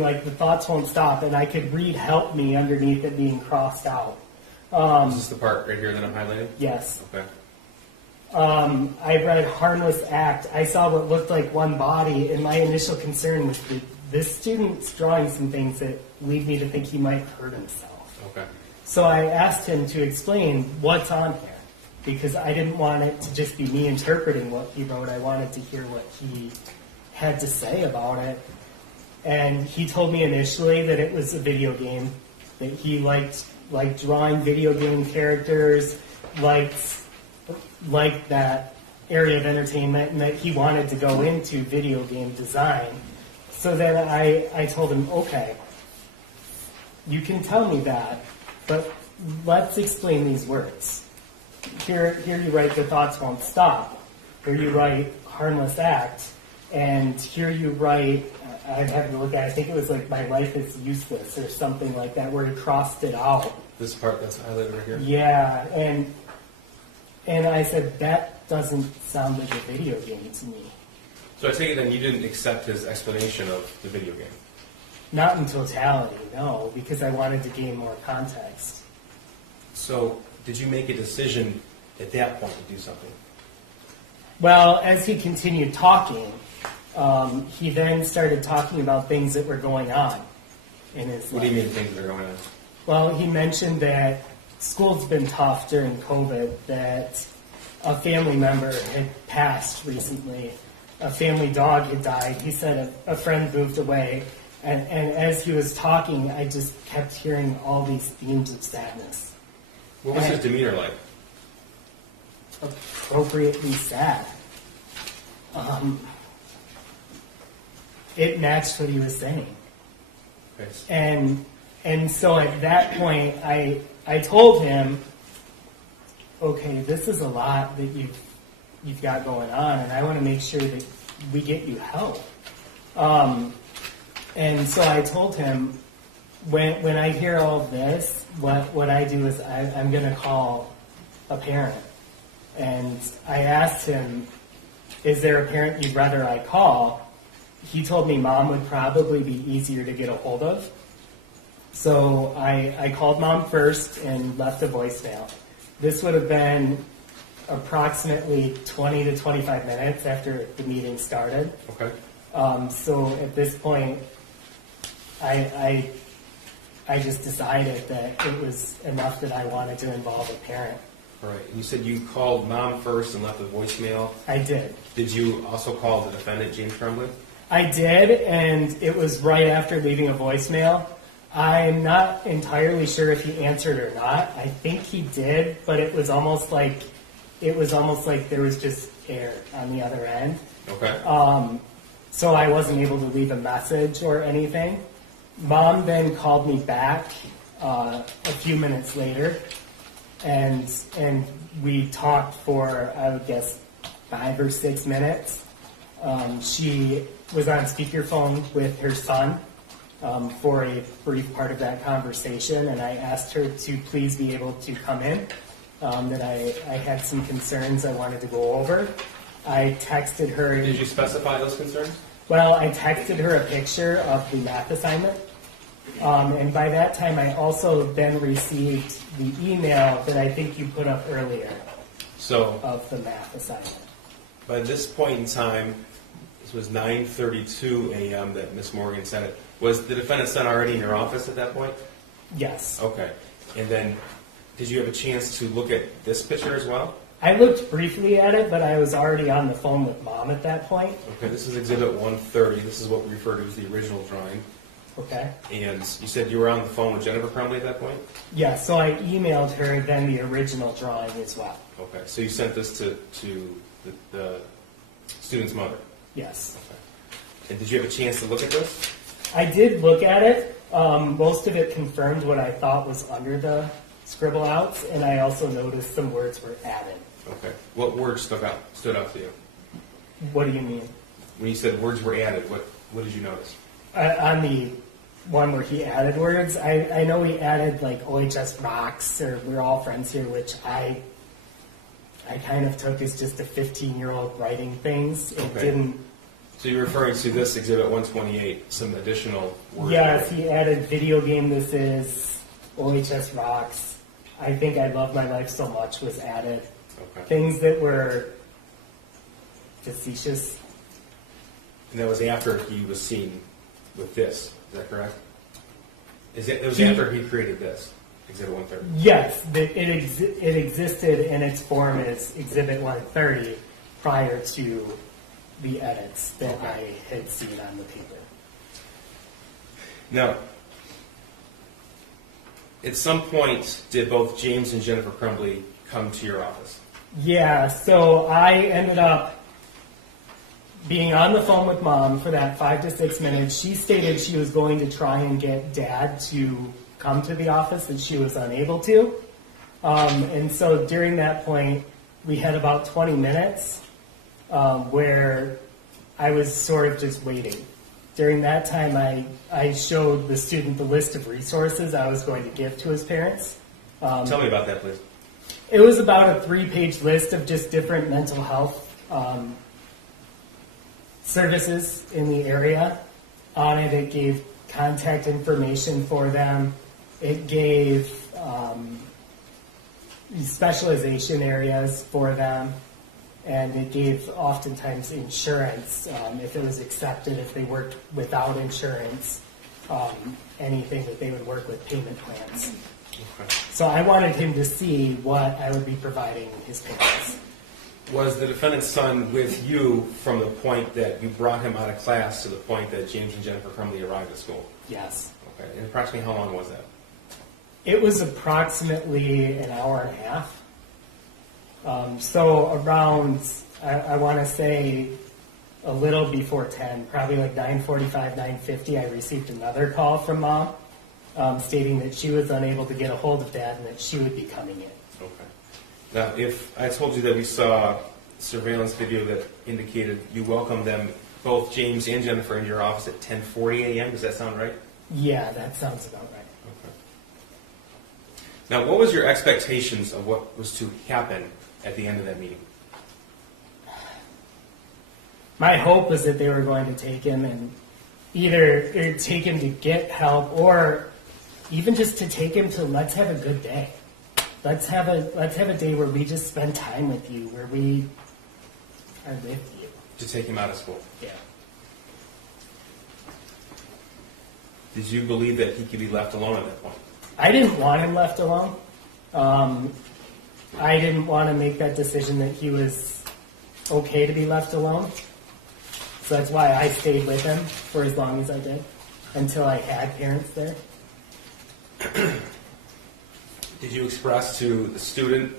something like the thoughts won't stop, and I could read "help me" underneath it being crossed out. Is this the part right here that I'm highlighting? Yes. Okay. I read "harmless act." I saw what looked like one body, and my initial concern was that this student's drawing some things that lead me to think he might hurt himself. Okay. So I asked him to explain what's on here, because I didn't want it to just be me interpreting what he wrote. I wanted to hear what he had to say about it. And he told me initially that it was a video game, that he liked drawing video game characters, liked that area of entertainment, and that he wanted to go into video game design. So then I told him, okay, you can tell me that, but let's explain these words. Here you write "the thoughts won't stop." Here you write "harmless act," and here you write, I'd have to look at it, I think it was like "my life is useless" or something like that, where he crossed it out. This part that's highlighted right here? Yeah, and I said, that doesn't sound like a video game to me. So I take it then you didn't accept his explanation of the video game? Not in totality, no, because I wanted to gain more context. So did you make a decision at that point to do something? Well, as he continued talking, he then started talking about things that were going on in his life. What do you mean things that are going on? Well, he mentioned that school's been tough during COVID, that a family member had passed recently. A family dog had died. He said a friend moved away. And as he was talking, I just kept hearing all these themes of sadness. What was his demeanor like? Appropriately sad. It matched what he was saying. Okay. And so at that point, I told him, okay, this is a lot that you've got going on, and I want to make sure that we get you help. And so I told him, when I hear all of this, what I do is I'm going to call a parent. And I asked him, is there a parent you'd rather I call? He told me mom would probably be easier to get a hold of. So I called mom first and left a voicemail. This would have been approximately 20 to 25 minutes after the meeting started. Okay. So at this point, I just decided that it was enough that I wanted to involve a parent. All right. And you said you called mom first and left a voicemail. I did. Did you also call the defendant, James Crumbley? I did, and it was right after leaving a voicemail. I'm not entirely sure if he answered or not. I think he did, but it was almost like there was just air on the other end. Okay. So I wasn't able to leave a message or anything. Mom then called me back a few minutes later, and we talked for, I would guess, 5 or 6 minutes. She was on speakerphone with her son for a brief part of that conversation, and I asked her to please be able to come in, that I had some concerns I wanted to go over. I texted her. Did you specify those concerns? Well, I texted her a picture of the math assignment, and by that time I also then received the email that I think you put up earlier of the math assignment. By this point in time, this was 9:32 a.m. that Ms. Morgan sent it. Was the defendant's son already in your office at that point? Yes. Okay. And then did you have a chance to look at this picture as well? I looked briefly at it, but I was already on the phone with mom at that point. Okay, this is Exhibit 130. This is what we refer to as the original drawing. Okay. And you said you were on the phone with Jennifer Crumbley at that point? Yeah, so I emailed her then the original drawing as well. Okay, so you sent this to the student's mother? Yes. Okay. And did you have a chance to look at this? I did look at it. Most of it confirmed what I thought was under the scribble outs, and I also noticed some words were added. Okay. What words stood out to you? What do you mean? When you said words were added, what did you notice? On the one where he added words, I know he added like OHS rocks, or we're all friends here, which I kind of took as just a 15-year-old writing things. It Okay. didn't So you're referring to this Exhibit 128, some additional words? Yes, he added video game this is, OHS rocks, I think I love my life so much was added. Okay. Things that were facetious. And that was after he was seen with this, is that correct? It was after he created this, Exhibit 130? Yes, it existed in its form as Exhibit 130 prior to the edits that I had seen on the paper. Now, at some point, did both James and Jennifer Crumbley come to your office? Yeah, so I ended up being on the phone with Mom for that 5 to 6 minutes. She stated she was going to try and get Dad to come to the office, and she was unable to. And so during that point, we had about 20 minutes where I was sort of just waiting. During that time, I showed the student the list of resources I was going to give to his parents. Tell me about that, please. It was about a 3-page list of just different mental health services in the area. On it, it gave contact information for them. It gave specialization areas for them. And it gave oftentimes insurance, if it was accepted, if they worked without insurance, anything that they would work with payment plans. Okay. So I wanted him to see what I would be providing his parents. Was the defendant's son with you from the point that you brought him out of class to the point that James and Jennifer Crumbley arrived at school? Yes. Okay. And approximately how long was that? It was approximately an hour and a half. So around, I want to say a little before 10, probably like 9:45, 9:50, I received another call from Mom stating that she was unable to get a hold of Dad and that she would be coming in. Okay. Now, if I told you that we saw surveillance video that indicated you welcomed them, both James and Jennifer, into your office at 10:40 a.m., does that sound right? Yeah, that sounds about right. Okay. Now, what was your expectations of what was to happen at the end of that meeting? My hope was that they were going to take him and either take him to get help or even just to take him to let's have a good day. Let's have a day where we just spend time with you, where we are with you. To take him out of school? Yeah. Did you believe that he could be left alone at that point? I didn't want him left alone. I didn't want to make that decision that he was okay to be left alone. So that's why I stayed with him for as long as I did, until I had parents there. Did you express to the student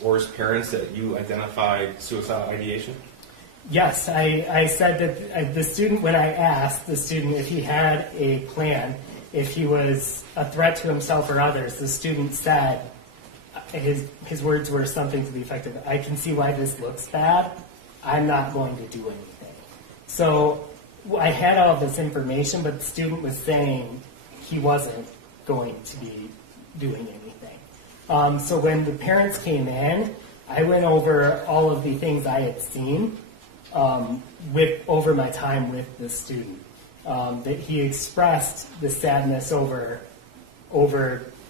or his parents that you identified suicidal ideation? Yes, I said that the student, when I asked the student if he had a plan, if he was a threat to himself or others, the student said, his words were something to the effect of, I can see why this looks bad, I'm not going to do anything. So I had all this information, but the student was saying he wasn't going to be doing anything. So when the parents came in, I went over all of the things I had seen over my time with the student. That he expressed the sadness over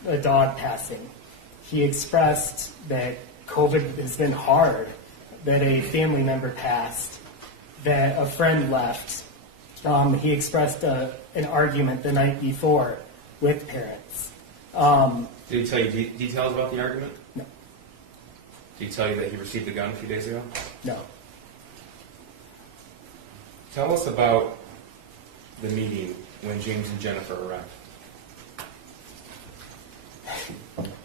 a dog passing. He expressed that COVID has been hard, that a family member passed, that a friend left. He expressed an argument the night before with parents. Did he tell you details about the argument? No. Did he tell you that he received a gun a few days ago? No. Tell us about the meeting when James and Jennifer arrived.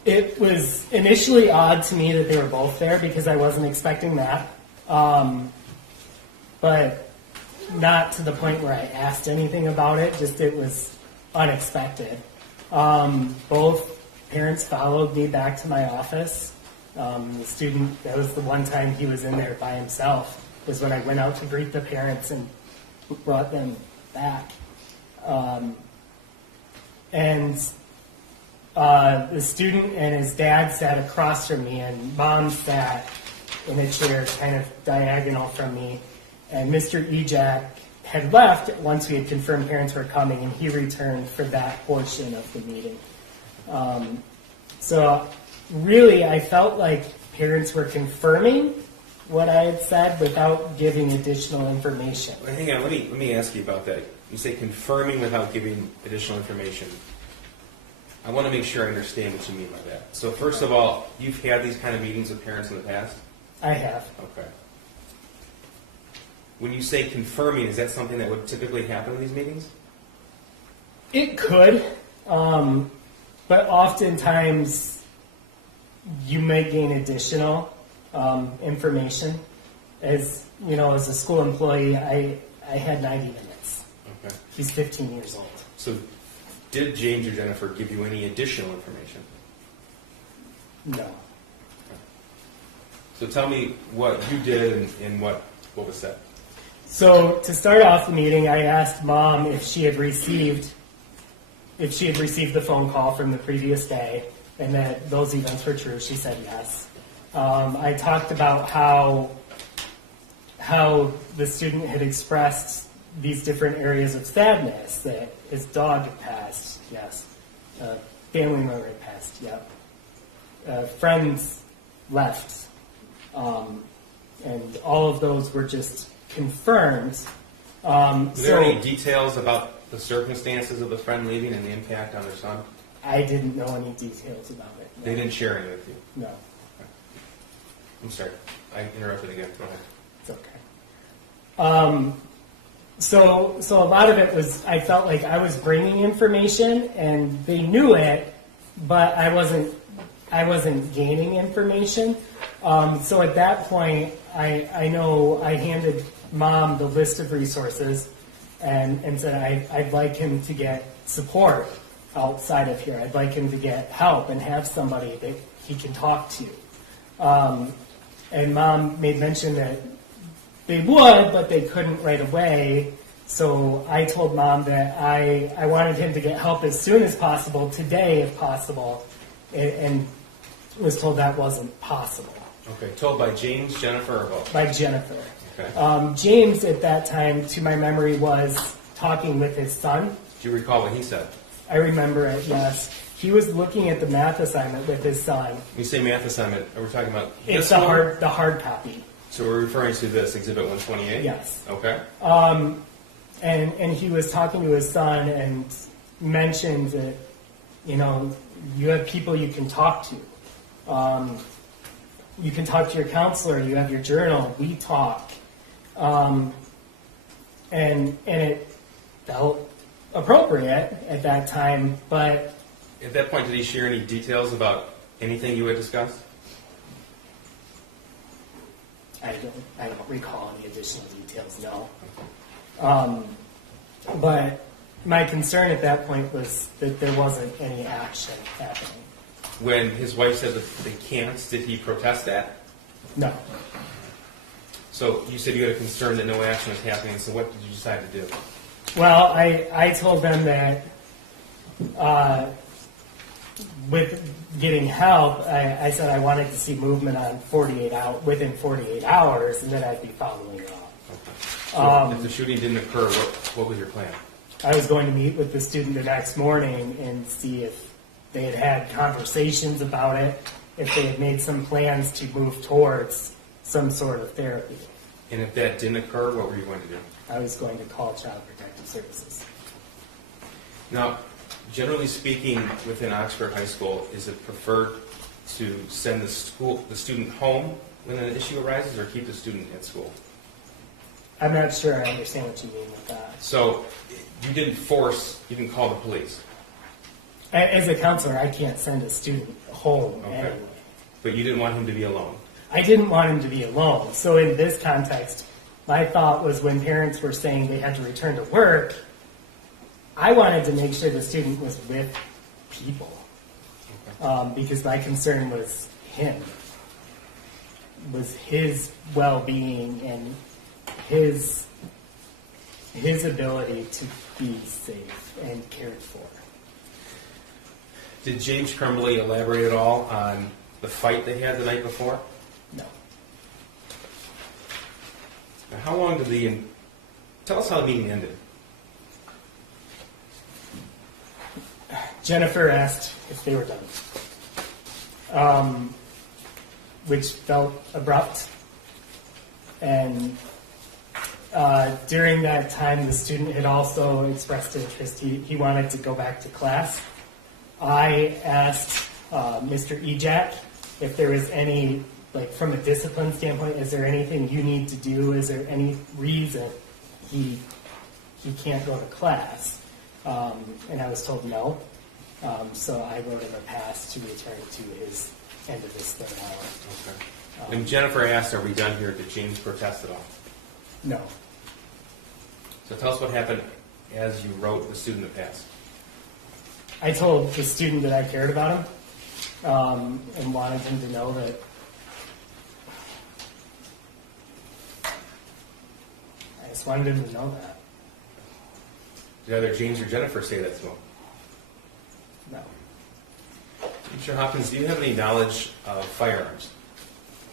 It was initially odd to me that they were both there because I wasn't expecting that. But not to the point where I asked anything about it, just it was unexpected. Both parents followed me back to my office. The student, that was the one time he was in there by himself, was when I went out to greet the parents and brought them back. The student and his dad sat across from me, and Mom sat in a chair kind of diagonal from me. And Mr. Ejak had left once we had confirmed parents were coming, and he returned for that portion of the meeting. So really, I felt like parents were confirming what I had said without giving additional information. Well, hang on, let me ask you about that. You say confirming without giving additional information. I want to make sure I understand what you mean by that. So first of all, you've had these kind of meetings with parents in the past? I have. Okay. When you say confirming, is that something that would typically happen in these meetings? It could, but oftentimes you may gain additional information. As you know, as a school employee, I had 90 minutes. Okay. He's 15 years old. So did James or Jennifer give you any additional information? No. So tell me what you did and what was said. So to start off the meeting, I asked Mom if she had received the phone call from the previous day and that those events were true. She said yes. I talked about how the student had expressed these different areas of sadness, that his dog had passed, yes. Family member had passed, yep. Friends left. And all of those were just confirmed. Were there any details about the circumstances of the friend leaving and the impact on their son? I didn't know any details about it. No. They didn't share any with you? No. I'm sorry. I interrupted again. Go ahead. It's okay. So a lot of it was, I felt like I was bringing information and they knew it, but I wasn't gaining information. So at that point, I know I handed Mom the list of resources and said I'd like him to get support outside of here. I'd like him to get help and have somebody that he can talk to. And Mom made mention that they would, but they couldn't right away. So I told Mom that I wanted him to get help as soon as possible, today if possible, and was told that wasn't possible. Okay, told by James, Jennifer, or both? By Jennifer. Okay. James, at that time, to my memory, was talking with his son. Do you recall what he said? I remember it, yes. He was looking at the math assignment with his son. When you say math assignment, are we talking about It's this the one? hard copy. So we're referring to this, Exhibit 128? Yes. Okay. And he was talking to his son and mentioned that, you have people you can talk to. You can talk to your counselor, you have your journal, we talk. And it felt appropriate at that time, but... At that point, did he share any details about anything you had discussed? I don't recall any additional details, no. But my concern at that point was that there wasn't any action happening. When his wife said that they can't, did he protest that? No. So you said you had a concern that no action was happening, so what did you decide to do? Well, I told them that with getting help, I said I wanted to see movement on within 48 hours, and then I'd be following it up. Okay. So if the shooting didn't occur, what was your plan? I was going to meet with the student the next morning and see if they had had conversations about it, if they had made some plans to move towards some sort of therapy. And if that didn't occur, what were you going to do? I was going to call Child Protective Services. Now, generally speaking, within Oxford High School, is it preferred to send the student home when an issue arises, or keep the student at school? I'm not sure I understand what you mean with that. So you didn't call the police? As a counselor, I can't send a student home anyway. But you didn't want him to be alone? I didn't want him to be alone. So in this context, my thought was when parents were saying they had to return to work, I wanted to make sure the student was with people. Because my concern was him, was his well-being and his ability to be safe and cared for. Did James Crumbley elaborate at all on the fight they had the night before? No. How long did tell us how the meeting ended. Jennifer asked if they were done, which felt abrupt. And during that time, the student had also expressed interest. He wanted to go back to class. I asked Mr. Ejak if there was any, like from a discipline standpoint, is there anything you need to do? Is there any reason he can't go to class? And I was told no. So I wrote him a pass to return to his end of his third hour. Okay. And Jennifer asked, are we done here? Did James protest at all? No. So tell us what happened as you wrote the student a pass. I told the student that I cared about him and wanted him to know that I just wanted him to know that. Did either James or Jennifer say that to him? No. Mr. Hopkins, do you have any knowledge of firearms?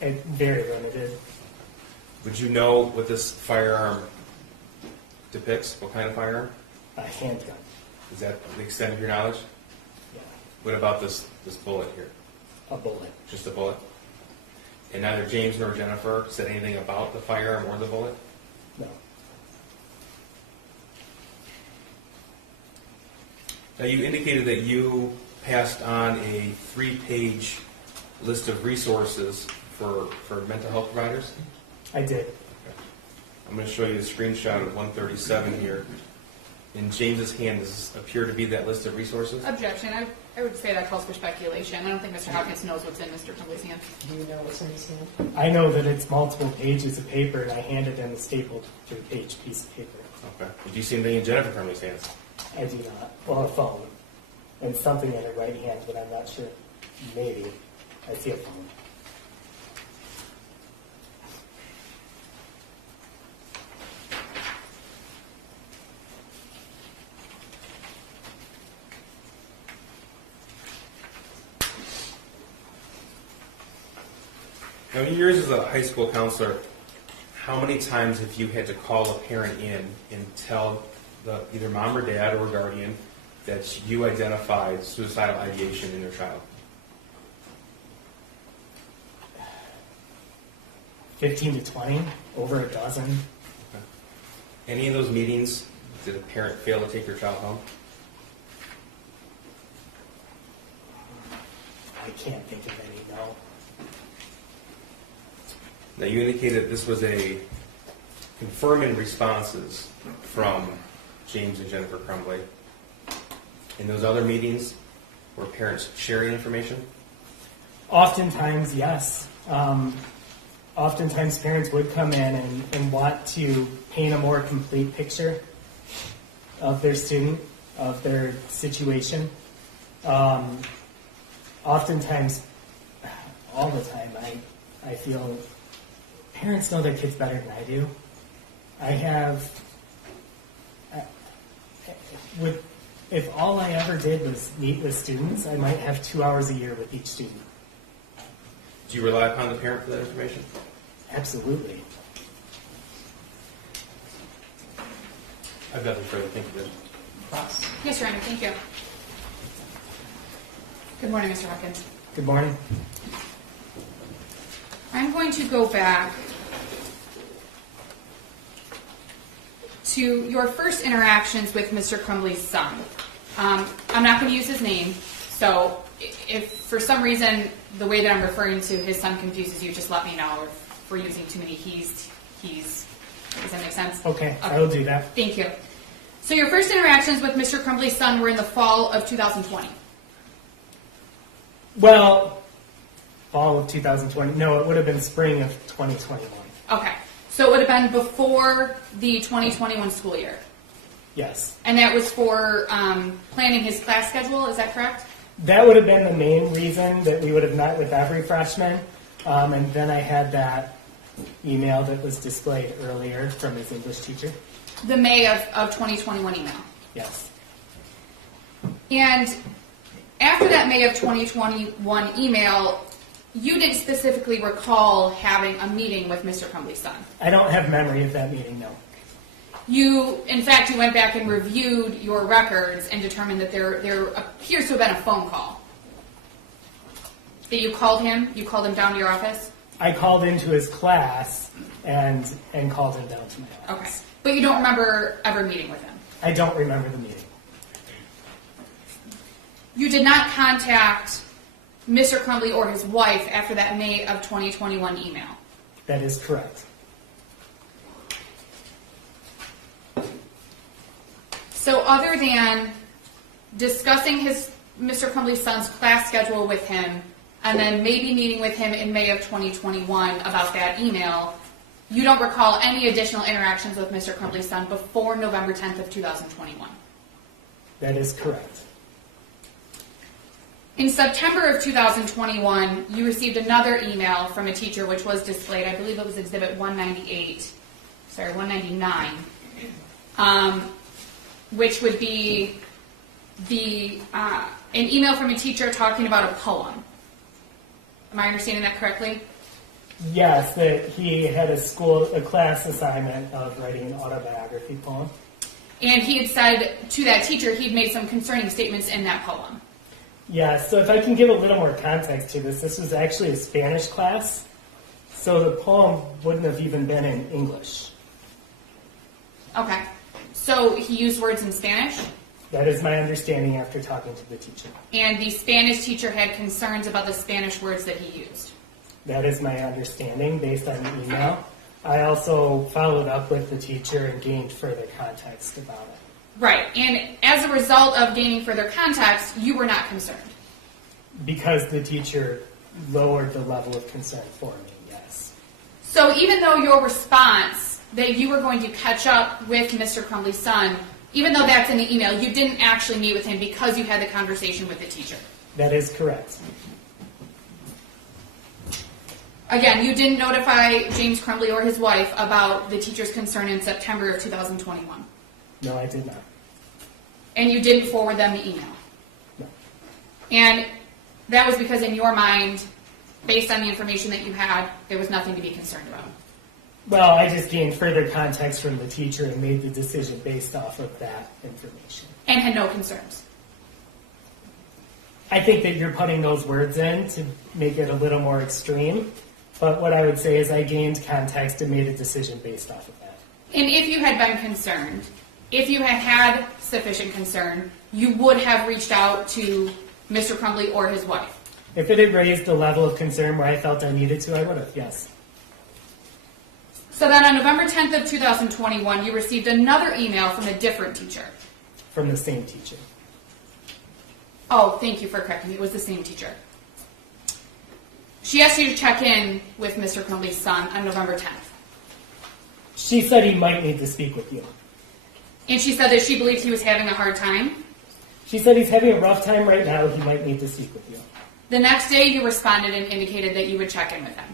Very limited. Would you know what this firearm depicts? What kind of firearm? A handgun. Is that the extent of your knowledge? Yeah. What about this bullet here? A bullet. Just a bullet? And neither James nor Jennifer said anything about the firearm or the bullet? No. Now, you indicated that you passed on a 3-page list of resources for mental health providers. I did. Okay. I'm going to show you a screenshot of 137 here. In James's hand, does this appear to be that list of resources? Objection. I would say that calls for speculation. I don't think Mr. Hopkins knows what's in Mr. Crumbley's hand. Do you know what's in his hand? I know that it's multiple pages of paper, and I handed him a stapled 3-page piece of paper. Okay. Do you see anything in Jennifer Crumbley's hands? I do not. Well, a phone. And something in her right hand, but I'm not sure. Maybe. I see a phone. Now, in years as a high school counselor, how many times have you had to call a parent in and tell either mom or dad or guardian that you identified suicidal ideation in their child? 15 to 20, over a dozen. Okay. Any of those meetings, did a parent fail to take their child home? I can't think of any, no. Now, you indicated this was a confirming responses from James and Jennifer Crumbley. In those other meetings, were parents sharing information? Oftentimes, yes. Oftentimes, parents would come in and want to paint a more complete picture of their student, of their situation. Oftentimes, all the time, I feel parents know their kids better than I do. If all I ever did was meet with students, I might have 2 hours a year with each student. Do you rely upon the parent for that information? Absolutely. I've nothing further. Thank you, Jim. Yes, Your Honor. Thank you. Good morning, Mr. Hopkins. Good morning. I'm going to go back to your first interactions with Mr. Crumbley's son. I'm not going to use his name, so if for some reason the way that I'm referring to his son confuses you, just let me know. If we're using too many he's. Does that make sense? Okay, I will do that. Thank you. So your first interactions with Mr. Crumbley's son were in the fall of 2020. Well, fall of 2020. No, it would have been spring of 2021. Okay. So it would have been before the 2021 school year. Yes. And that was for planning his class schedule, is that correct? That would have been the main reason that we would have met with every freshman. And then I had that email that was displayed earlier from his English teacher. The May of 2021 email. Yes. And after that May of 2021 email, you didn't specifically recall having a meeting with Mr. Crumbley's son. I don't have memory of that meeting, no. In fact, you went back and reviewed your records and determined that there appears to have been a phone call. That you called him down to your office? I called into his class and called him down to my office. Okay. But you don't remember ever meeting with him? I don't remember the meeting. You did not contact Mr. Crumbley or his wife after that May of 2021 email? That is correct. So other than discussing Mr. Crumbley's son's class schedule with him, and then maybe meeting with him in May of 2021 about that email, you don't recall any additional interactions with Mr. Crumbley's son before November 10th of 2021? That is correct. In September of 2021, you received another email from a teacher which was displayed, I believe it was Exhibit 199, which would be an email from a teacher talking about a poem. Am I understanding that correctly? Yes, that he had a class assignment of writing an autobiography poem. And he had said to that teacher he'd made some concerning statements in that poem. Yeah, so if I can give a little more context to this was actually a Spanish class, so the poem wouldn't have even been in English. Okay. So he used words in Spanish? That is my understanding after talking to the teacher. And the Spanish teacher had concerns about the Spanish words that he used? That is my understanding based on the email. I also followed up with the teacher and gained further context about it. Right. And as a result of gaining further context, you were not concerned? Because the teacher lowered the level of concern for me, yes. So even though your response that you were going to catch up with Mr. Crumbley's son, even though that's in the email, you didn't actually meet with him because you had the conversation with the teacher? That is correct. Again, you didn't notify James Crumbley or his wife about the teacher's concern in September of 2021? No, I did not. And you didn't forward them the email? No. And that was because in your mind, based on the information that you had, there was nothing to be concerned about? Well, I just gained further context from the teacher and made the decision based off of that information. And had no concerns? I think that you're putting those words in to make it a little more extreme, but what I would say is I gained context and made a decision based off of that. And if you had been concerned, if you had had sufficient concern, you would have reached out to Mr. Crumbley or his wife? If it had raised the level of concern where I felt I needed to, I would have, yes. So then on November 10th of 2021, you received another email from a different teacher? From the same teacher. Oh, thank you for correcting me. It was the same teacher. She asked you to check in with Mr. Crumbley's son on November 10th. She said he might need to speak with you. And she said that she believed he was having a hard time? She said he's having a rough time right now. He might need to speak with you. The next day you responded and indicated that you would check in with him.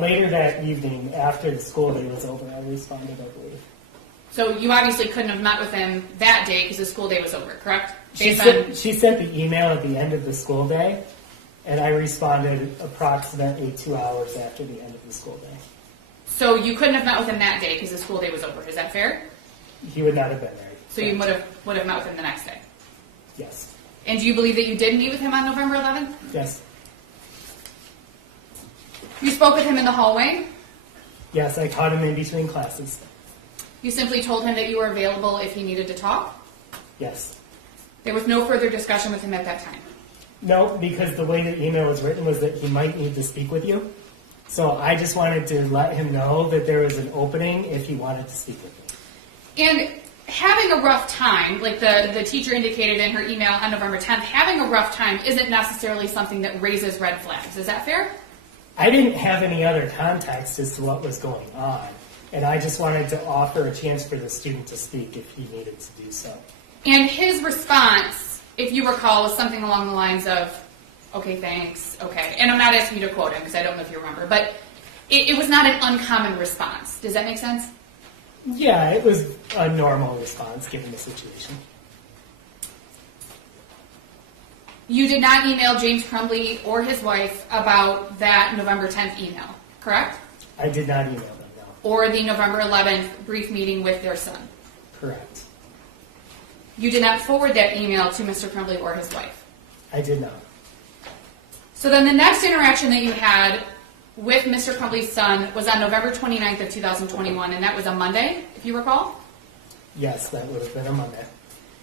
Later that evening, after the school day was over, I responded, I believe. So you obviously couldn't have met with him that day because the school day was over, correct? She sent the email at the end of the school day, and I responded approximately 2 hours after the end of the school day. So you couldn't have met with him that day because the school day was over. Is that fair? He would not have been there. So you would have met with him the next day? Yes. And do you believe that you did meet with him on November 11th? Yes. You spoke with him in the hallway? Yes, I caught him in between classes. You simply told him that you were available if he needed to talk? Yes. There was no further discussion with him at that time? No, because the way the email was written was that he might need to speak with you. So I just wanted to let him know that there was an opening if he wanted to speak with me. And having a rough time, like the teacher indicated in her email on November 10th, having a rough time isn't necessarily something that raises red flags. Is that fair? I didn't have any other context as to what was going on, and I just wanted to offer a chance for the student to speak if he needed to do so. And his response, if you recall, was something along the lines of, okay, thanks, okay. And I'm not asking you to quote him because I don't know if you remember, but it was not an uncommon response. Does that make sense? Yeah, it was a normal response given the situation. you did not email James Crumbley or his wife about that November 10th email, correct? I did not email them, no. Or the November 11th brief meeting with their son. Correct. You did not forward that email to Mr. Crumbley or his wife. I did not. So then the next interaction that you had with Mr. Crumbley's son was on November 29th of 2021, and that was a Monday, if you recall? Yes, that would have been a Monday.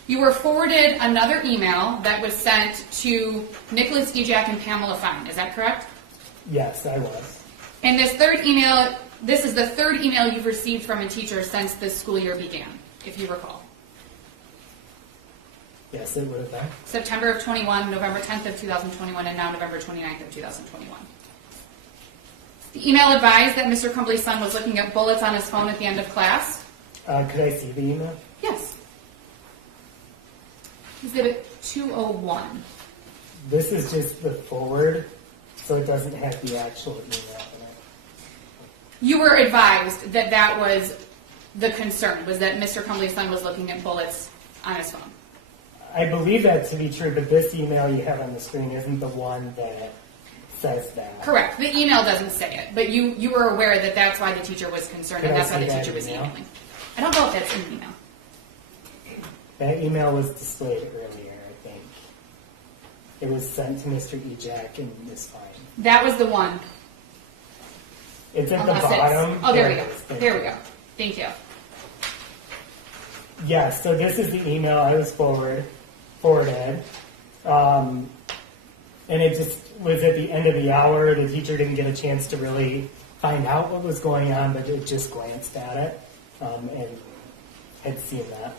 You were forwarded another email that was sent to Nicholas Ejak and Pamela Fine, is that correct? Yes, I was. And this third email, this is the third email you've received from a teacher since this school year began, if you recall. Yes, it would have been. September of 21, November 10th of 2021, and now November 29th of 2021. The email advised that Mr. Crumbley's son was looking at bullets on his phone at the end of class. Could I see the email? Yes. Exhibit 201. This is just the forward, so it doesn't have the actual email in it. You were advised that that was the concern, was that Mr. Crumbley's son was looking at bullets on his phone. I believe that to be true, but this email you have on the screen isn't the one that says that. Correct. The email doesn't say it, but you were aware that that's why the teacher was concerned, Could and I that's why see the that teacher was email? emailing. I don't know if that's in the email. That email was displayed earlier, I think. It was sent to Mr. Ejak and Ms. Fine. That was the one. It's at Unless the bottom. Oh, there we go. It's- There we go. Thank you. Yes, so this is the email I was forwarded. And it just was at the end of the hour. The teacher didn't get a chance to really find out what was going on, but it just glanced at it and had seen that.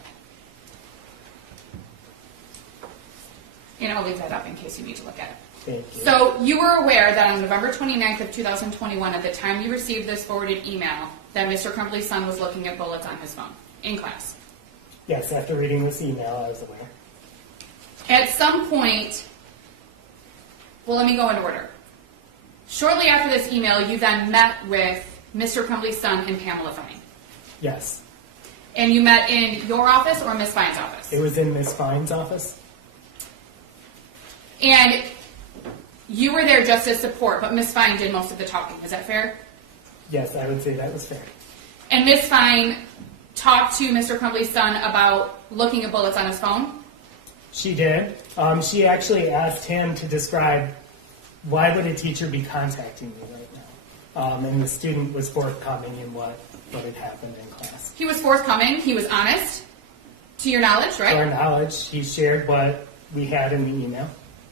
And I'll leave that up in case you need to look at it. Thank you. So you were aware that on November 29th of 2021, at the time you received this forwarded email, that Mr. Crumbley's son was looking at bullets on his phone in class. Yes, after reading this email, I was aware. At some point, well, let me go in order. Shortly after this email, you then met with Mr. Crumbley's son and Pamela Fine. Yes. And you met in your office or Miss Fine's office? It was in Ms. Fine's office. And you were there just as support, but Miss Fine did most of the talking. Is that fair? Yes, I would say that was fair. And Miss Fine talked to Mr. Crumbley's son about looking at bullets on his phone? She did. She actually asked him to describe why would a teacher be contacting me right now. And the student was forthcoming in what had happened in class. He was forthcoming. He was honest, to your knowledge, To our right? knowledge, he shared what we had in the email.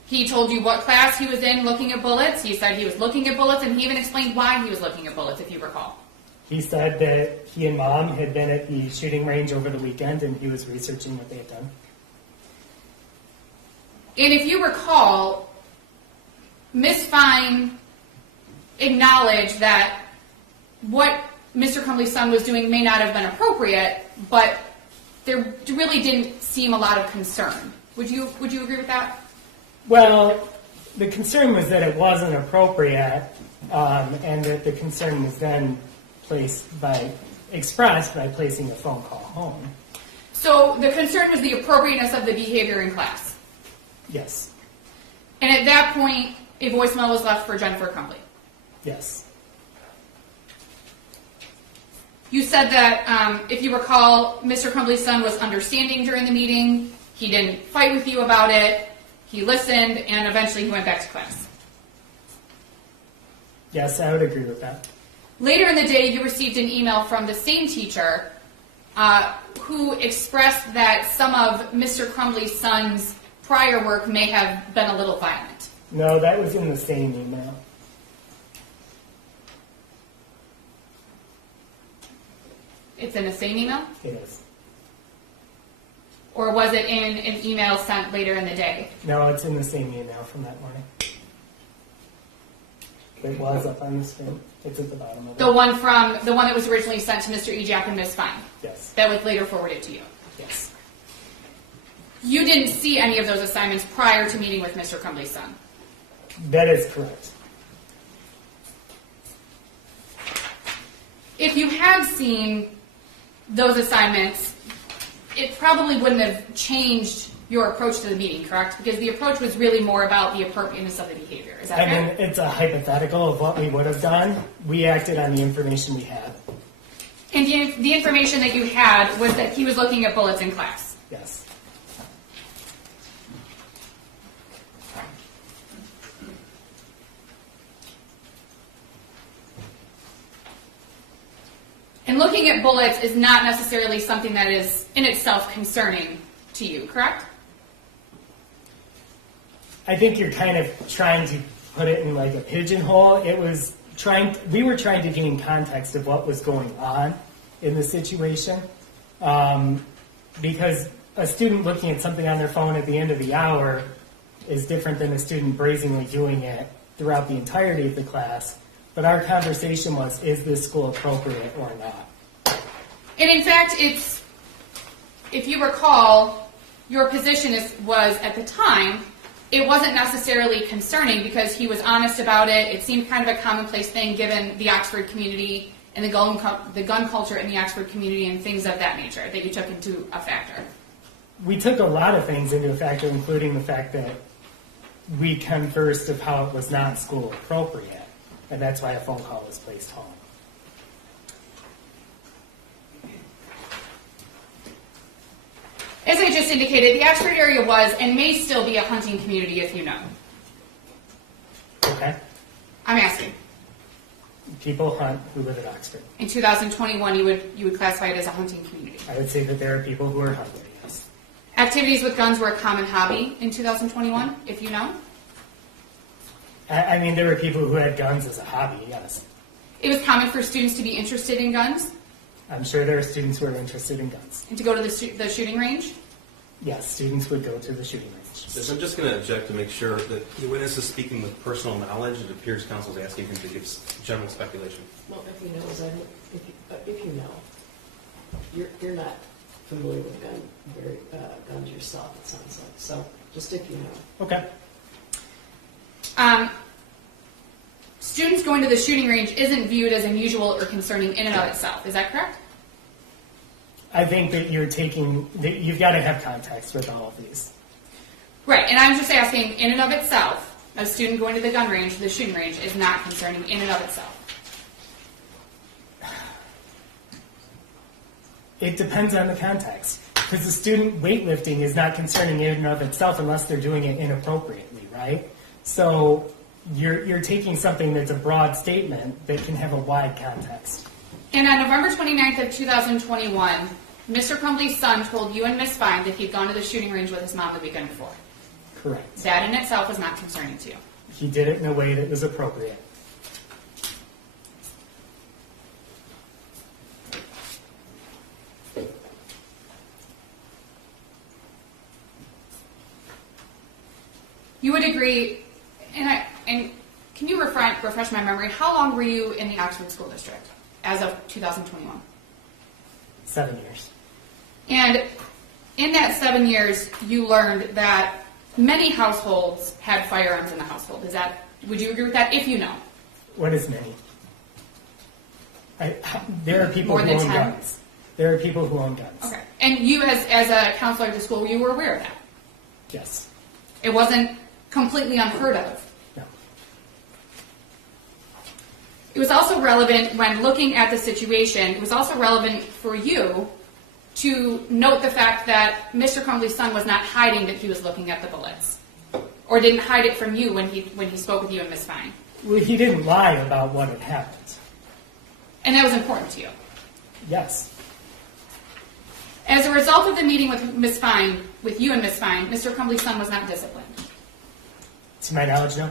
He told you what class he was in looking at bullets. He said he was looking at bullets, and he even explained why he was looking at bullets, if you recall. He said that he and Mom had been at the shooting range over the weekend and he was researching what they had done. And if you recall, Miss Fine acknowledged that what Mr. Crumbley's son was doing may not have been appropriate, but there really didn't seem a lot of concern. Would you agree with that? Well, the concern was that it wasn't appropriate, and that the concern was then expressed by placing a phone call home. So the concern was the appropriateness of the behavior in class. Yes. And at that point, a voicemail was left for Jennifer Crumbley. Yes. You said that, if you recall, Mr. Crumbley's son was understanding during the meeting. He didn't fight with you about it. He listened, and eventually he went back to class. Yes, I would agree with that. Later in the day, you received an email from the same teacher who expressed that some of Mr. Crumbley's son's prior work may have been a little violent. No, that was in the same email. It's in the same email? It is. Or was it in an email sent later in the day? No, it's in the same email from that morning. It was up on the screen. It's at the bottom of it. The one that was originally sent to Mr. Ejak and Ms. Fine. Yes. That was later forwarded to you. Yes. You didn't see any of those assignments prior to meeting with Mr. Crumbley's son. That is correct. If you had seen those assignments, it probably wouldn't have changed your approach to the meeting, correct? Because the approach was really more about the appropriateness of the behavior. Is that I fair? mean, it's a hypothetical of what we would have done. We acted on the information we had. And the information that you had was that he was looking at bullets in class. Yes. And looking at bullets is not necessarily something that is in itself concerning to you, correct? I think you're kind of trying to put it in like a pigeonhole. We were trying to gain context of what was going on in the situation. Because a student looking at something on their phone at the end of the hour is different than a student brazenly doing it throughout the entirety of the class. But our conversation was, is this school appropriate or not? And in fact, if you recall, your position was at the time, it wasn't necessarily concerning because he was honest about it. It seemed kind of a commonplace thing given the Oxford community and the gun culture in the Oxford community and things of that nature that you took into a factor. We took a lot of things into a factor, including the fact that we conversed of how it was not school appropriate. And that's why a phone call was placed home. As I just indicated, the Oxford area was and may still be a hunting community if you know. Okay? I'm asking. People hunt who live at Oxford. In 2021, you would classify it as a hunting community. I would say that there are people who are hungry, yes. Activities with guns were a common hobby in 2021, if you know. I mean, there were people who had guns as a hobby, yes. It was common for students to be interested in guns I'm sure there are students who are interested in guns. and to go to the shooting range. Yes, students would go to the shooting range. Yes, I'm just going to object to make sure that the witness is speaking with personal knowledge. It appears counsel is asking him to give general speculation. Well, if he knows, if you know, you're not familiar with guns yourself, it sounds like. So just if you know. Okay. Students going to the shooting range isn't viewed as unusual or concerning in and of itself. Is that correct? I think that you've got to have context with all of these. Right, and I'm just asking, in and of itself, a student going to the gun range, the shooting range, is not concerning in and of itself. It depends on the context. Because the student weightlifting is not concerning in and of itself unless they're doing it inappropriately, right? So you're taking something that's a broad statement that can have a wide context. And on November 29th of 2021, Mr. Crumbley's son told you and Miss Fine that he'd gone to the shooting range with his mom the weekend before. Correct. That in itself was not concerning to you. He did it in a way that was appropriate. You would agree, and can you refresh my memory, how long were you in the Oxford School District as of 2021? 7 years. And in that 7 years, you learned that many households had firearms in the household. Would you agree with that, if you know? What is many? There are people More who than own 10? guns. There are people who own guns. Okay. And you, as a counselor at the school, you were aware of that? Yes. It wasn't completely unheard of. No. It was also relevant when looking at the situation, it was also relevant for you to note the fact that Mr. Crumbley's son was not hiding that he was looking at the bullets, or didn't hide it from you when he spoke with you and Miss Fine. Well, he didn't lie about what had happened. And that was important to you. Yes. As a result of the meeting with Miss Fine, with you and Miss Fine, Mr. Crumbley's son was not disciplined. To my knowledge, no.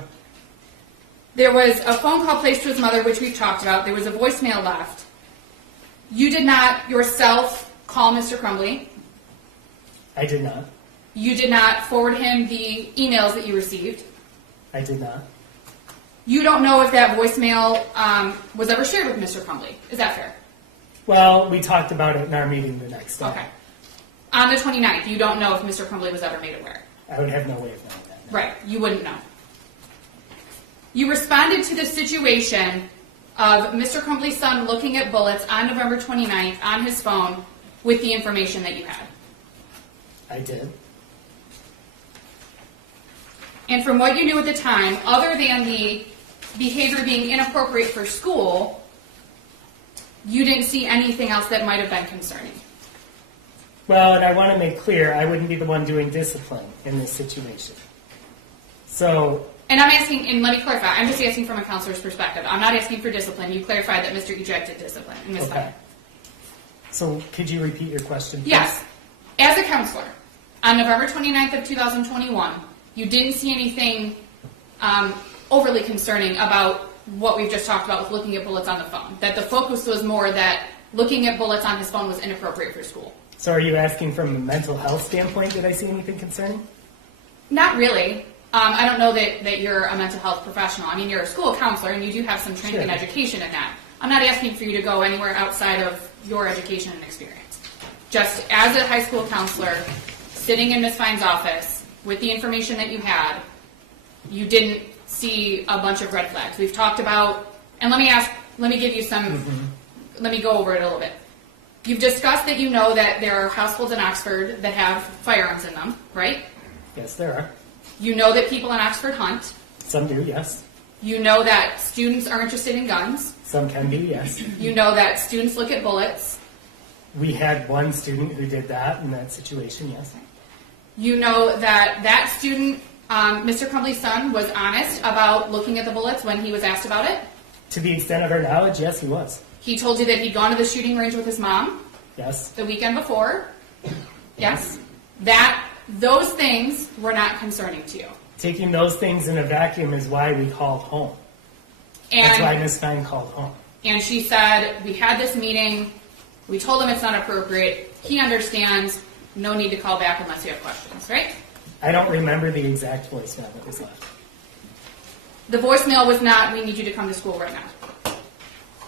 There was a phone call placed to his mother, which we've talked about. There was a voicemail left. You did not yourself call Mr. Crumbley. I did not. You did not forward him the emails that you received. I did not. You don't know if that voicemail was ever shared with Mr. Crumbley. Is that fair? Well, we talked about it in our meeting the next day. Okay. On the 29th, you don't know if Mr. Crumbley was ever made aware. I would have no way of knowing that. No. Right. You wouldn't know. You responded to the situation of Mr. Crumbley's son looking at bullets on November 29th on his phone with the information that you had. I did. And from what you knew at the time, other than the behavior being inappropriate for school, you didn't see anything else that might have been concerning. Well, and I want to make clear, I wouldn't be the one doing discipline in this situation. So, And I'm asking, and let me clarify, I'm just asking from a counselor's perspective. I'm not asking for discipline. You clarified that Mr. Eject did discipline and Ms. okay. So, could you repeat your question, please? Yes. As a counselor, on November 29th of 2021, you didn't see anything overly concerning about what we've just talked about with looking at bullets on the phone. That the focus was more that looking at bullets on his phone was inappropriate for school. So, are you asking from a mental health standpoint, did I see anything concerning? Not really. I don't know that you're a mental health professional. I mean, you're a school counselor, and you do have some training and Sure. education in that. I'm not asking for you to go anywhere outside of your education and experience. Just as a high school counselor, sitting in Ms. Fine's office with the information that you had, you didn't see a bunch of red flags. We've talked about, and let me give you some, let me go over it a little bit. You've discussed that you know that there are households in Oxford that have firearms in them, right? Yes, there are. You know that people in Oxford hunt. Some do, yes. You know that students are interested in guns. Some can be, yes. You know that students look at bullets. We had one student who did that in that situation, yes. You know that student, Mr. Crumbley's son, was honest about looking at the bullets when he was asked about it. To the extent of our knowledge, yes, he was. He told you that he'd gone to the shooting range with his mom Yes. the weekend before. Yes. Those things were not concerning to you. Taking those things in a vacuum is why we called home. That's why Ms. Fine called home. And she said, we had this meeting, we told him it's not appropriate, he understands, no need to call back unless you have questions, right? I don't remember the exact voicemail that was left. The voicemail was not, we need you to come to school right now.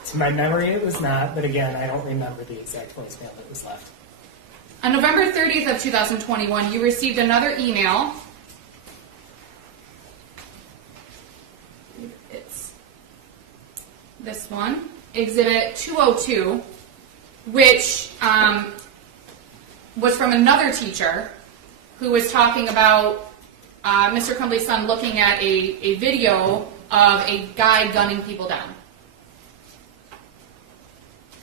To my memory, it was not, but again, I don't remember the exact voicemail that was left. On November 30th of 2021, you received another email. It's this one, Exhibit 202, which was from another teacher who was talking about Mr. Crumbley's son looking at a video of a guy gunning people down.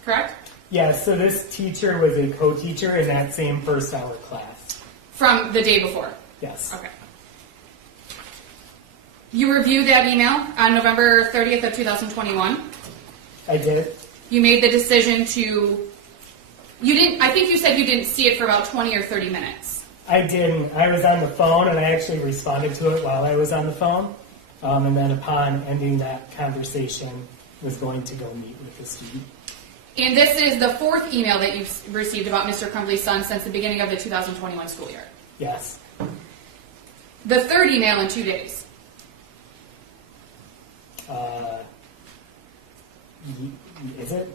Correct? Yes, so this teacher was a co-teacher in that same first hour class. From the day before? Yes. Okay. You reviewed that email on November 30th of 2021. I did. You made the decision to, I think you said you didn't see it for about 20 or 30 minutes. I didn't. I was on the phone, and I actually responded to it while I was on the phone. And then upon ending that conversation, was going to go meet with the student. And this is the fourth email that you've received about Mr. Crumbley's son since the beginning of the 2021 school year. Yes. The third email in 2 days. Is it?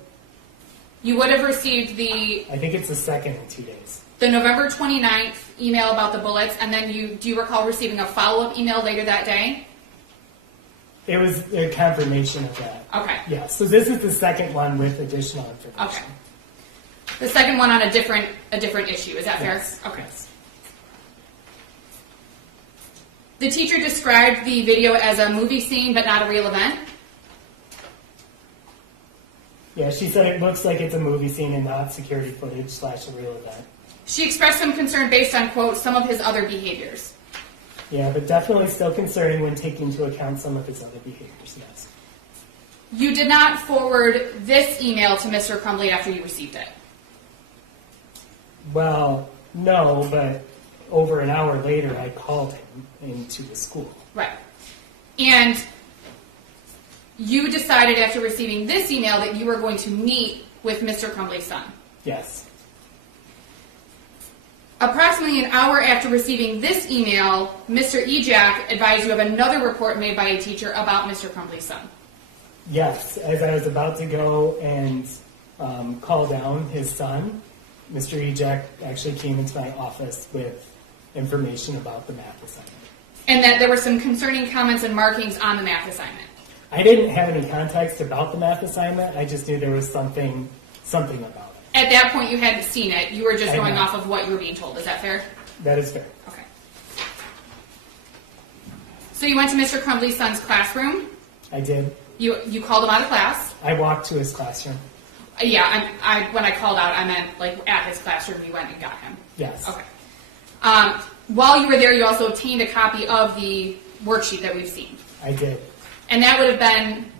You would have received the I think it's the second in 2 days. November 29th email about the bullets, and then do you recall receiving a follow-up email later that day? It was a confirmation of that. Okay. Yeah, so this is the second one with additional information. Okay. The second one on a different issue. Is that Yes. fair? Okay. Yes. The teacher described the video as a movie scene, but not a real event. Yeah, she said it looks like it's a movie scene and not security footage / a real event. She expressed some concern based on, quote, some of his other behaviors. Yeah, but definitely still concerning when taking into account some of his other behaviors, yes. You did not forward this email to Mr. Crumbley after you received it. Well, no, but over an hour later I called him into the school. Right. And you decided after receiving this email that you were going to meet with Mr. Crumbley's son. Yes. Approximately an hour after receiving this email, Mr. Ejak advised you of another report made by a teacher about Mr. Crumbley's son. Yes, as I was about to go and call down his son, Mr. Ejak actually came into my office with information about the math assignment. And that there were some concerning comments and markings on the math assignment. I didn't have any context about the math assignment. I just knew there was something about it. At that point, you hadn't seen it. You were just I going know. off of what you were being told. Is that fair? That is fair. Okay. So you went to Mr. Crumbley's son's classroom. I did. You called him out of class. I walked to his classroom. Yeah, when I called out, I meant like at his classroom. You went and got him. Yes. Okay. While you were there, you also obtained a copy of the worksheet that we've seen. I did. And that would have been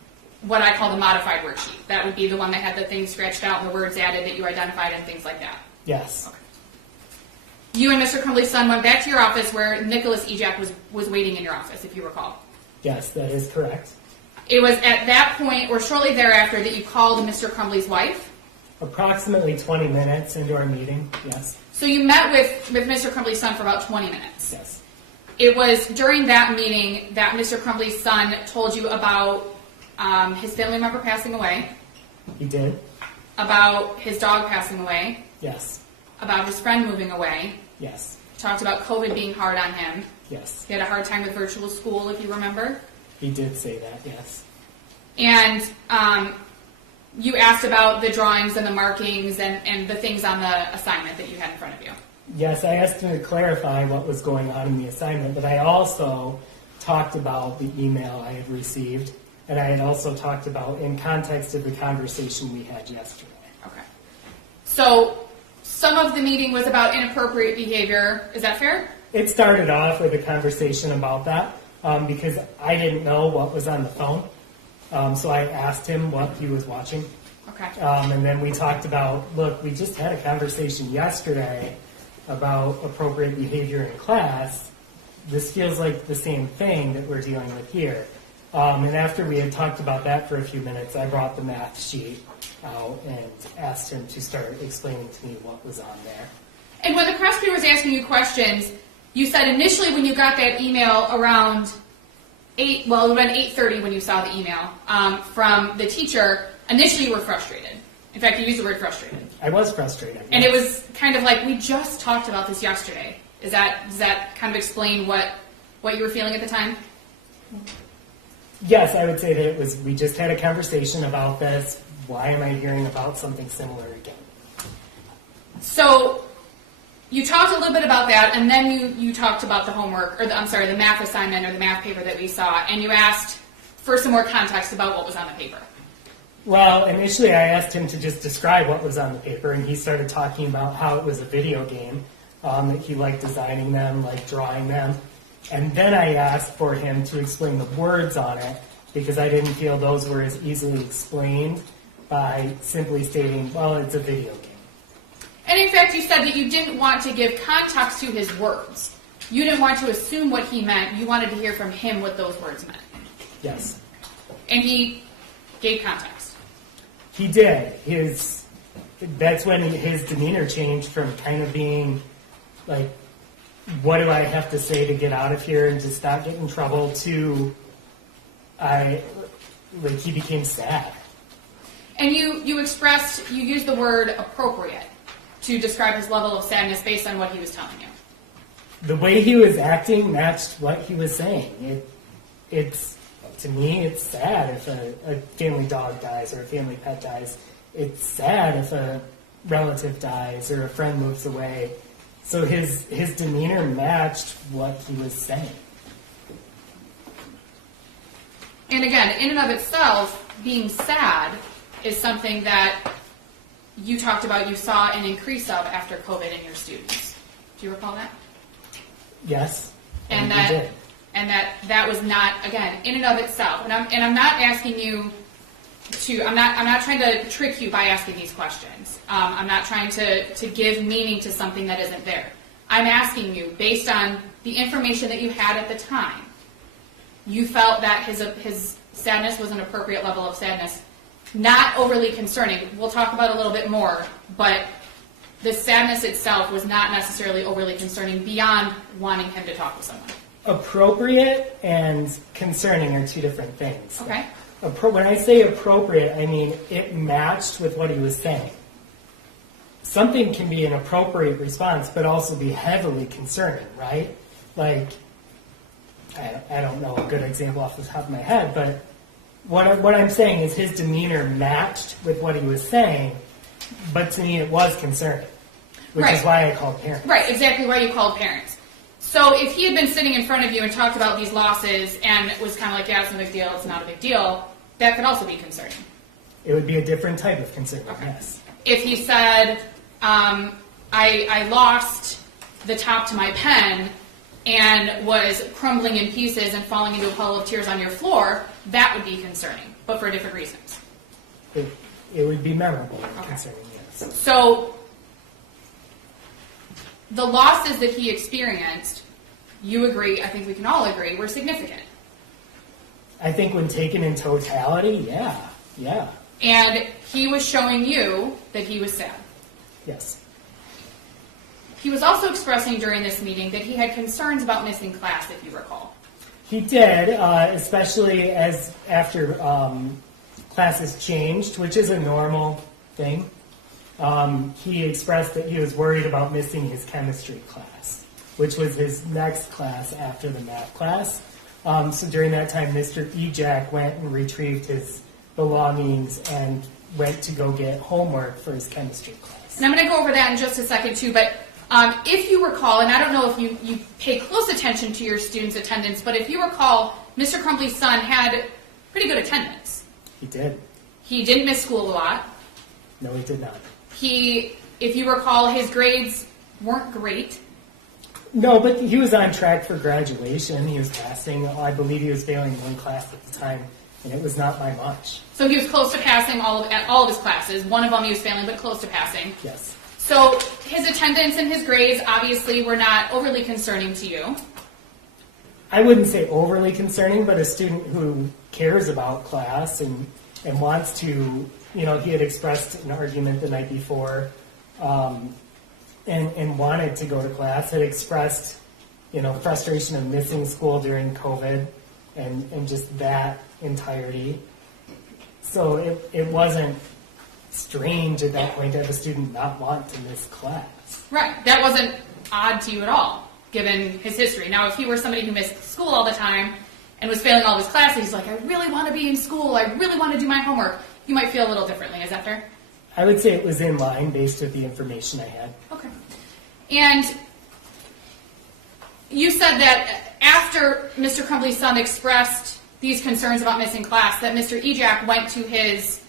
what I call the modified worksheet. That would be the one that had the things scratched out and the words added that you identified and things like that. Yes. Okay. You and Mr. Crumbley's son went back to your office where Nicholas Ejak was waiting in your office, if you recall. Yes, that is correct. It was at that point or shortly thereafter that you called Mr. Crumbley's wife. Approximately 20 minutes into our meeting, yes. So you met with Mr. Crumbley's son for about 20 minutes. Yes. It was during that meeting that Mr. Crumbley's son told you about his family member passing away, He did? about his dog passing away, Yes. about his friend moving away, Yes. talked about COVID being hard on him. Yes. He had a hard time with virtual school, if you remember. He did say that, yes. And you asked about the drawings and the markings and the things on the assignment that you had in front of you. Yes, I asked him to clarify what was going on in the assignment, but I also talked about the email I had received, and I had also talked about in context of the conversation we had yesterday. Okay. So some of the meeting was about inappropriate behavior. Is that fair? It started off with a conversation about that because I didn't know what was on the phone, so I asked him what he was watching. Okay. And then we talked about, look, we just had a conversation yesterday about appropriate behavior in class. This feels like the same thing that we're dealing with here. And after we had talked about that for a few minutes, I brought the math sheet out and asked him to start explaining to me what was on there. And when the prosecutor was asking you questions, you said initially when you got that email around 8, well, it would have been 8:30 when you saw the email from the teacher, initially you were frustrated. In fact, you used the word frustrated. I was frustrated. And it was kind of like, we just talked about this yesterday. Does that kind of explain what you were feeling at the time? Yes, I would say that it was, we just had a conversation about this. Why am I hearing about something similar again? So you talked a little bit about that, and then you talked about the homework, or the math assignment or the math paper that we saw, and you asked for some more context about what was on the paper. Well, initially I asked him to just describe what was on the paper, and he started talking about how it was a video game, that he liked designing them, liked drawing them. And then I asked for him to explain the words on it, because I didn't feel those were as easily explained by simply stating, well, it's a video game. And in fact, you said that you didn't want to give context to his words. You didn't want to assume what he meant. You wanted to hear from him what those words meant. Yes. And he gave context. He did. That's when his demeanor changed from kind of being like, what do I have to say to get out of here and to stop getting in trouble, to he became sad. And you used the word appropriate to describe his level of sadness based on what he was telling you. The way he was acting matched what he was saying. To me, it's sad if a family dog dies or a family pet dies. It's sad if a relative dies or a friend moves away. So his demeanor matched what he was saying. And again, in and of itself, being sad is something that you talked about you saw an increase of after COVID in your students. Do you recall that? Yes. And we did. that was not, again, in and of itself. And I'm not asking you to, I'm not trying to trick you by asking these questions. I'm not trying to give meaning to something that isn't there. I'm asking you, based on the information that you had at the time, you felt that his sadness was an appropriate level of sadness, not overly concerning. We'll talk about it a little bit more, but the sadness itself was not necessarily overly concerning beyond wanting him to talk with someone. Appropriate and concerning are two different things. Okay. When I say appropriate, I mean it matched with what he was saying. Something can be an appropriate response, but also be heavily concerning, right? Like, I don't know a good example off the top of my head, but what I'm saying is his demeanor matched with what he was saying, but to me it was concerning, which is why I called parents. Right, exactly why you called parents. So if he had been sitting in front of you and talked about these losses and was kind of like, yeah, it's no big deal, it's not a big deal, that could also be concerning. It would be a different type of concern, Okay. yes. If he said, I lost the top to my pen and was crumbling in pieces and falling into a puddle of tears on your floor, that would be concerning, but for different reasons. It would be memorable and Okay. concerning, yes. So the losses that he experienced, you agree, I think we can all agree, were significant. I think when taken in totality, yeah, And he was showing you that he was sad. yes. He was also expressing during this meeting that he had concerns about missing class, if you recall. He did, especially as after classes changed, which is a normal thing. He expressed that he was worried about missing his chemistry class, which was his next class after the math class. So during that time, Mr. Ejak went and retrieved his belongings and went to go get homework for his chemistry class. And I'm going to go over that in just a second, too, but if you recall, and I don't know if you pay close attention to your students' attendance, but if you recall, Mr. Crumbley's son had pretty good attendance. He did. He didn't miss school a lot. No, he did not. If you recall, his grades weren't great. No, but he was on track for graduation. He was passing. I believe he was failing one class at the time, and it was not by much. So he was close to passing all of his classes. One of them he was failing, but close to passing. Yes. So his attendance and his grades obviously were not overly concerning to you. I wouldn't say overly concerning, but a student who cares about class and wants to, he had expressed an argument the night before and wanted to go to class, had expressed, frustration of missing school during COVID and just that entirety. So it wasn't strange at that point to have a student not want to miss class. Right. That wasn't odd to you at all, given his history. Now, if he were somebody who missed school all the time and was failing all of his classes, he's like, I really want to be in school, I really want to do my homework, you might feel a little differently. Is that fair? I would say it was in line based with the information I had. Okay. And you said that after Mr. Crumbley's son expressed these concerns about missing class, that Mr. Ejak went to his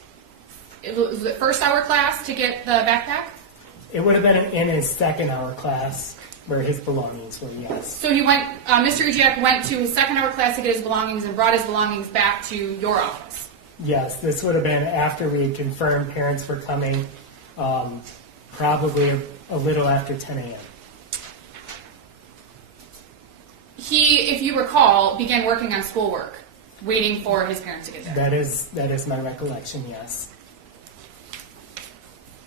was it first hour class to get the backpack? It would have been in his second hour class where his belongings were, yes. So he went, Mr. Ejak went to his second hour class to get his belongings and brought his belongings back to your office. Yes, this would have been after we had confirmed parents were coming, probably a little after 10 a.m. He, if you recall, began working on schoolwork, waiting for his parents to get there. That is my recollection, yes.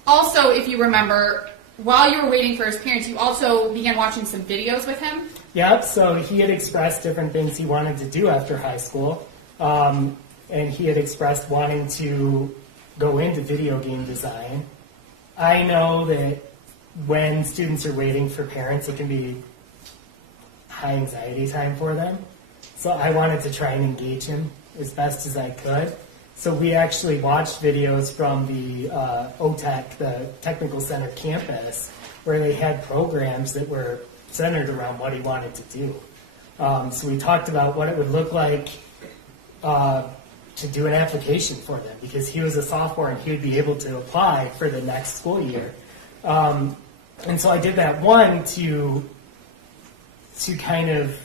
Also, if you remember, while you were waiting for his parents, you also began watching some videos with him. Yep, so he had expressed different things he wanted to do after high school, and he had expressed wanting to go into video game design. I know that when students are waiting for parents, it can be high anxiety time for them. So I wanted to try and engage him as best as I could. So we actually watched videos from the OTEC, the Technical Center campus, where they had programs that were centered around what he wanted to do. So we talked about what it would look like to do an application for them, because he was a sophomore and he would be able to apply for the next school year. And so I did that, one, to kind of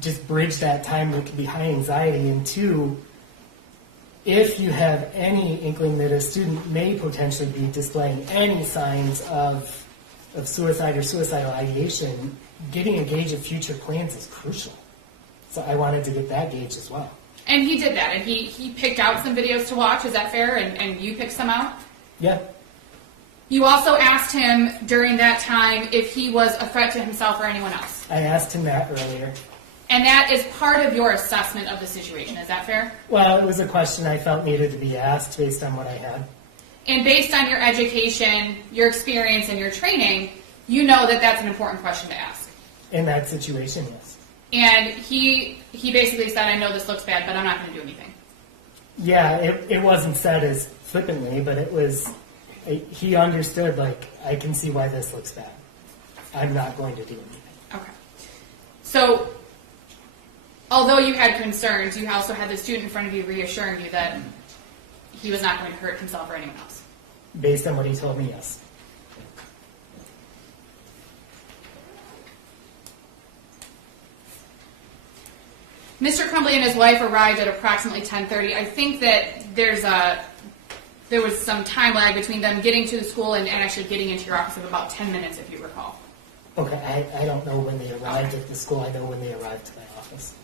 just bridge that time that could be high anxiety, and two, if you have any inkling that a student may potentially be displaying any signs of suicide or suicidal ideation, getting a gauge of future plans is crucial. So I wanted to get that gauge as well. And he did that, and he picked out some videos to watch, is that fair? And you picked some out? Yeah. You also asked him during that time if he was a threat to himself or anyone else. I asked him that earlier. And that is part of your assessment of the situation, is that fair? Well, it was a question I felt needed to be asked based on what I had. And based on your education, your experience, and your training, you know that that's an important question to ask. In that situation, yes. And he basically said, I know this looks bad, but I'm not going to do anything. Yeah, it wasn't said as flippantly, but it was, he understood, like, I can see why this looks bad. I'm not going to do anything. Okay. So, although you had concerns, you also had the student in front of you reassuring you that he was not going to hurt himself or anyone else. Based on what he told me, yes. Mr. Crumbley and his wife arrived at approximately 10:30. I think that there was some time lag between them getting to the school and actually getting into your office of about 10 minutes, if you recall. Okay, I don't know when they arrived at the school. I know when they arrived to my office.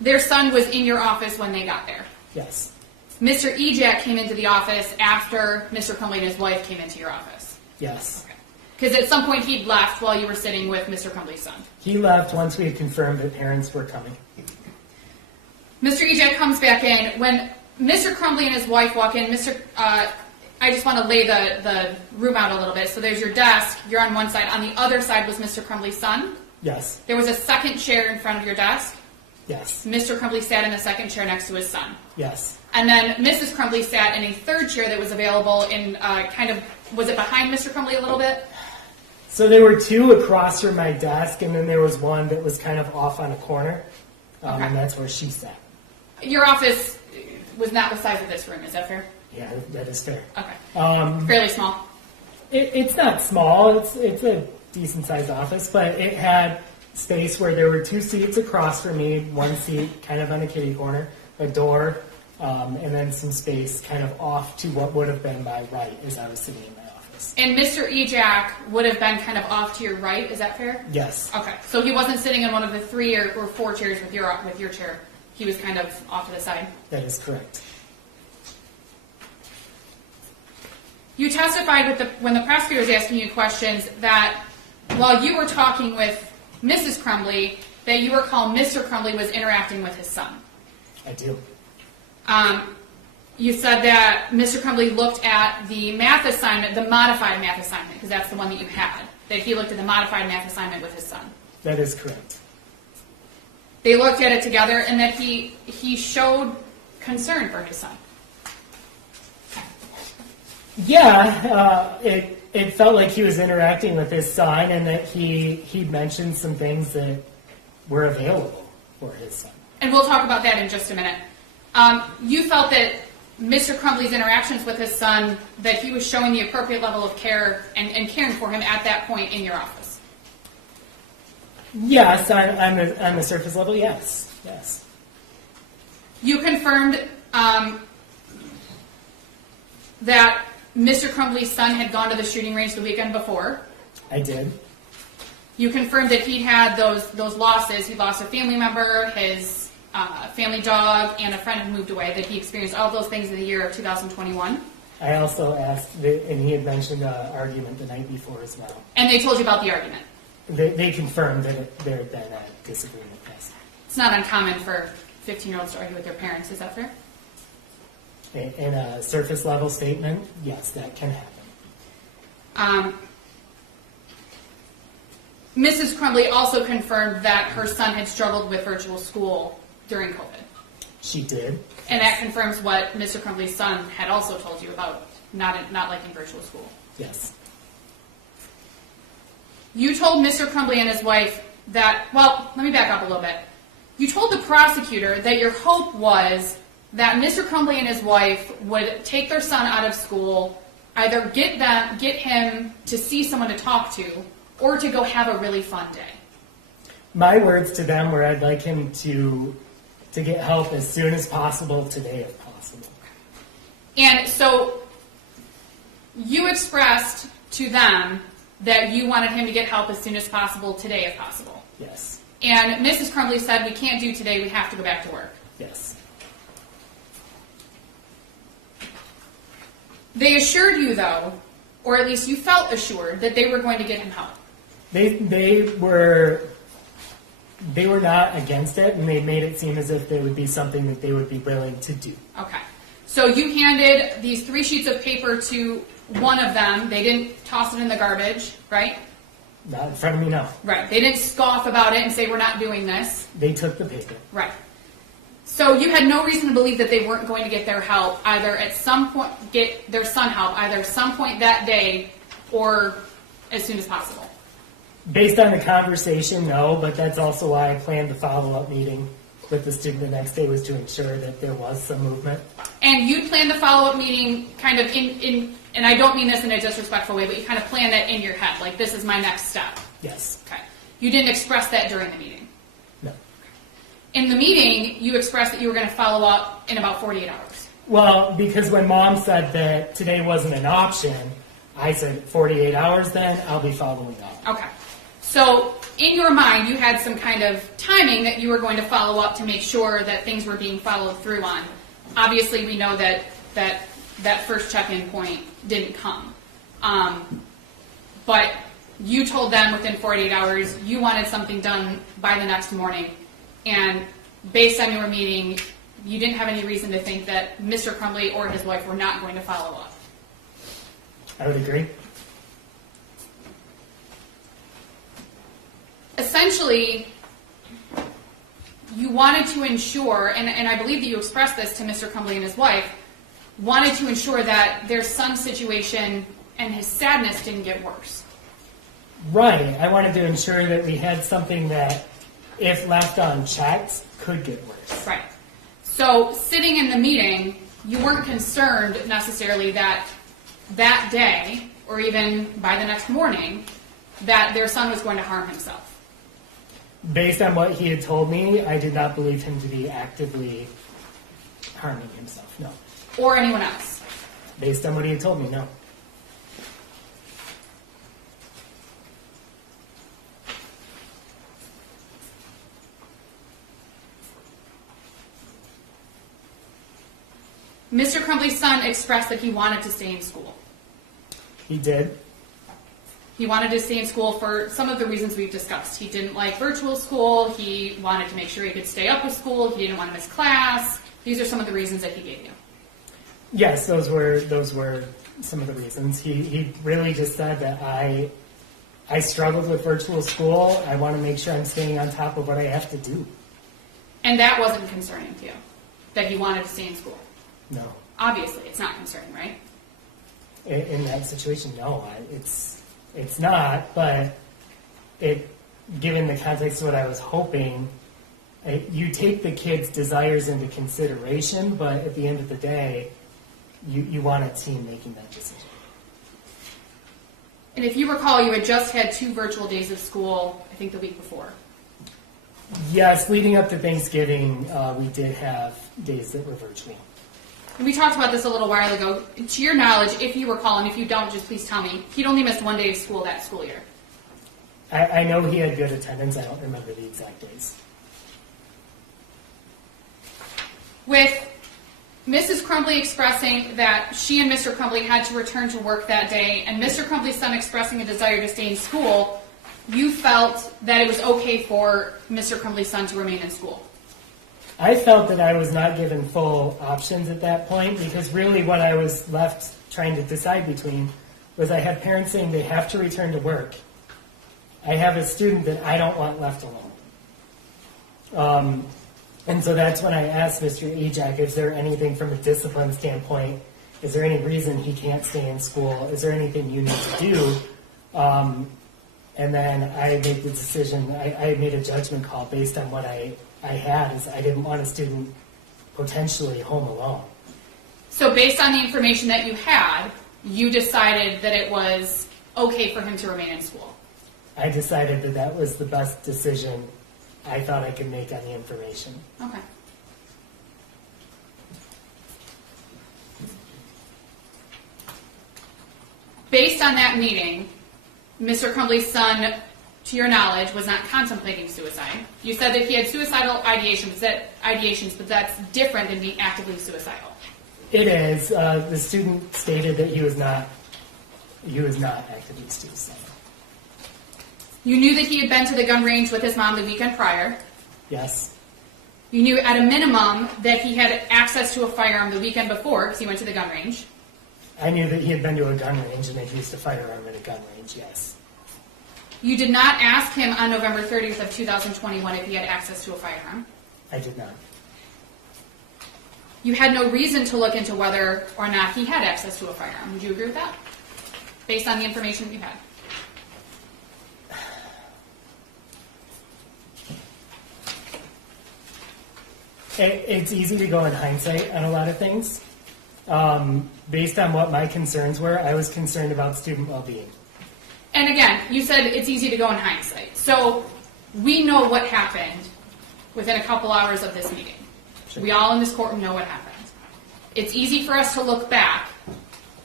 Their son was in your office when they got there. Yes. Mr. Ejak came into the office after Mr. Crumbley and his wife came into your office. Yes. Because at some point he'd left while you were sitting with Mr. Crumbley's son. He left once we had confirmed that parents were coming. Mr. Ejak comes back in. When Mr. Crumbley and his wife walk in, I just want to lay the room out a little bit. So there's your desk. You're on one side. On the other side was Mr. Crumbley's son. Yes. There was a second chair in front of your desk. Yes. Mr. Crumbley sat in the second chair next to his son. Yes. And then Mrs. Crumbley sat in a third chair that was available in was it behind Mr. Crumbley a little bit? So there were two across from my desk, and then there was one that was kind of off on a corner, Okay. and that's where she sat. Your office was not the size of this room, is that fair? Yeah, that is fair. Okay. Fairly small. It's not small. It's a decent sized office, but it had space where there were two seats across from me, one seat kind of on the kitty corner, a door, and then some space kind of off to what would have been my right as I was sitting in my office. And Mr. Ejak would have been kind of off to your right, is that fair? Yes. Okay. So he wasn't sitting in one of the 3 or 4 chairs with your chair. He was kind of off to the side. That is correct. You testified when the prosecutor was asking you questions that while you were talking with Mrs. Crumbley, that you recall Mr. Crumbley was interacting with his son. I do. You said that Mr. Crumbley looked at the math assignment, the modified math assignment, because that's the one that you had, that he looked at the modified math assignment with his son. That is correct. They looked at it together, and that he showed concern for his son. Yeah, it felt like he was interacting with his son, and that he mentioned some things that were available for his son. And we'll talk about that in just a minute. You felt that Mr. Crumbley's interactions with his son, that he was showing the appropriate level of care and caring for him at that point in your office. Yes, on the surface level, yes. Yes. You confirmed that Mr. Crumbley's son had gone to the shooting range the weekend before. I did. You confirmed that he'd had those losses. He lost a family member, his family dog, and a friend had moved away, that he experienced all those things in the year of 2021. I also asked, and he had mentioned an argument the night before as well. And they told you about the argument. They confirmed that there had been a disagreement, yes. It's not uncommon for 15-year-olds to argue with their parents. Is that fair? In a surface level statement, yes, that can happen. Mrs. Crumbley also confirmed that her son had struggled with virtual school during COVID. She did. And that confirms what Mr. Crumbley's son had also told you about not liking virtual school. Yes. You told Mr. Crumbley and his wife that, well, let me back up a little bit. You told the prosecutor that your hope was that Mr. Crumbley and his wife would take their son out of school, either get him to see someone to talk to, or to go have a really fun day. My words to them were I'd like him to get help as soon as possible today if possible. And so you expressed to them that you wanted him to get help as soon as possible today if possible. Yes. And Mrs. Crumbley said, we can't do today, we have to go back to work. Yes. They assured you, though, or at least you felt assured, that they were going to get him help. They were not against it, and they made it seem as if there would be something that they would be willing to do. Okay. So you handed these 3 sheets of paper to one of them. They didn't toss it in the garbage, right? Not in front of me, no. Right. They didn't scoff about it and say, we're not doing this. They took the paper. Right. So you had no reason to believe that they weren't going to get their help, either at some point, get their son help, either some point that day or as soon as possible. Based on the conversation, no, but that's also why I planned the follow-up meeting with the student the next day, was to ensure that there was some movement. And you planned the follow-up meeting kind of in and I don't mean this in a disrespectful way, but you kind of planned that in your head, like this is my next step. Yes. Okay. You didn't express that during the meeting. No. In the meeting, you expressed that you were going to follow up in about 48 hours. Well, because when Mom said that today wasn't an option, I said 48 hours then, I'll be following up. Okay. So in your mind, you had some kind of timing that you were going to follow up to make sure that things were being followed through on. Obviously, we know that first check-in point didn't come. But you told them within 48 hours you wanted something done by the next morning. And based on your meeting, you didn't have any reason to think that Mr. Crumbley or his wife were not going to follow up. I would agree. Essentially, you wanted to ensure, and I believe that you expressed this to Mr. Crumbley and his wife, wanted to ensure that their son's situation and his sadness didn't get worse. Right. I wanted to ensure that we had something that, if left unchecked, could get worse. Right. So sitting in the meeting, you weren't concerned necessarily that that day, or even by the next morning, that their son was going to harm himself. Based on what he had told me, I did not believe him to be actively harming himself, no. Or anyone else. Based on what he had told me, no. Mr. Crumbley's son expressed that he wanted to stay in school. He did. He wanted to stay in school for some of the reasons we've discussed. He didn't like virtual school. He wanted to make sure he could stay up with school. He didn't want to miss class. These are some of the reasons that he gave you. Yes, those were some of the reasons. He really just said that I struggled with virtual school. I want to make sure I'm staying on top of what I have to do. And that wasn't concerning to you, that he wanted to stay in school. No. Obviously, it's not concerning, right? In that situation, no. It's not, but given the context of what I was hoping, you take the kid's desires into consideration, but at the end of the day, you want a team making that decision. And if you recall, you had just had 2 virtual days of school, I think the week before. Yes, leading up to Thanksgiving, we did have days that were virtual. And we talked about this a little while ago. To your knowledge, if you recall, and if you don't, just please tell me, he'd only missed 1 day of school that school year. I know he had good attendance. I don't remember the exact days. With Mrs. Crumbley expressing that she and Mr. Crumbley had to return to work that day, and Mr. Crumbley's son expressing a desire to stay in school, you felt that it was okay for Mr. Crumbley's son to remain in school. I felt that I was not given full options at that point, because really what I was left trying to decide between was I had parents saying they have to return to work. I have a student that I don't want left alone. And so that's when I asked Mr. Ajak, is there anything from a discipline standpoint, is there any reason he can't stay in school? Is there anything you need to do? And then I made the decision, I made a judgment call based on what I had, is I didn't want a student potentially home alone. So based on the information that you had, you decided that it was okay for him to remain in school. I decided that that was the best decision I thought I could make on the information. Okay. Based on that meeting, Mr. Crumbley's son, to your knowledge, was not contemplating suicide. You said that he had suicidal ideations, but that's different than being actively suicidal. It is. The student stated that he was not actively suicidal. You knew that he had been to the gun range with his mom the weekend prior. Yes. You knew at a minimum that he had access to a firearm the weekend before because he went to the gun range. I knew that he had been to a gun range and had used a firearm at a gun range, yes. You did not ask him on November 30th of 2021 if he had access to a firearm. I did not. You had no reason to look into whether or not he had access to a firearm. Would you agree with that? Based on the information that you had. It's easy to go in hindsight on a lot of things. Based on what my concerns were, I was concerned about student well-being. And again, you said it's easy to go in hindsight. So we know what happened within a couple hours of this meeting. Sure. We all in this courtroom know what happened. It's easy for us to look back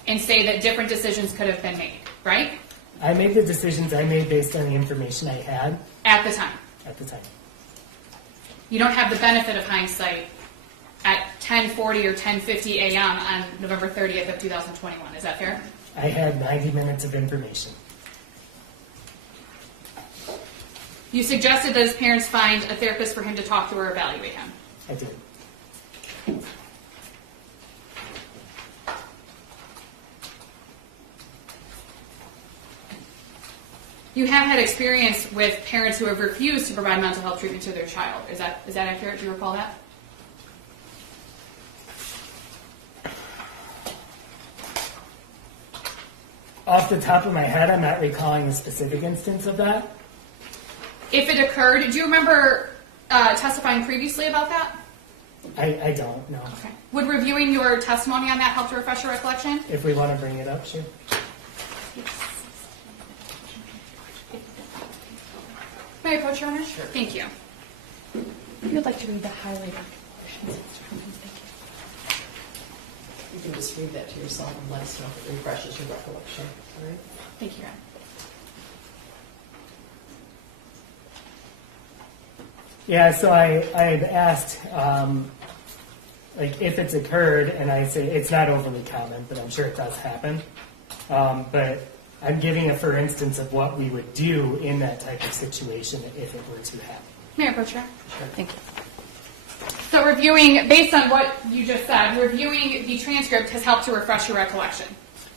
and say that different decisions could have been made, right? I made the decisions I made based on the information I had At the time. at the time. You don't have the benefit of hindsight at 10:40 or 10:50 a.m. on November 30th of 2021. Is that fair? I had 90 minutes of information. You suggested that his parents find a therapist for him to talk to or evaluate him. I did. You have had experience with parents who have refused to provide mental health treatment to their child. Is that accurate? Do you recall that? Off the top of my head, I'm not recalling a specific instance of that. If it occurred, do you remember testifying previously about that? I don't know. Okay. Would reviewing your testimony on that help to refresh your recollection? If we want to bring it up, sure. May I approach your Honor? Sure. Thank you. If you'd like to read the highlighted questions, Mr. Crumbley, thank you. You can just read that to yourself and let us know if it refreshes your recollection, all right? Thank you, Your Honor. Yeah, so I had asked, like, if it's occurred, and I say it's not overly common, but I'm sure it does happen. But I'm giving a for instance of what we would do in that type of situation if it were to happen. May I approach your Honor? Sure. Thank you. So reviewing, based on what you just said, reviewing the transcript has helped to refresh your recollection.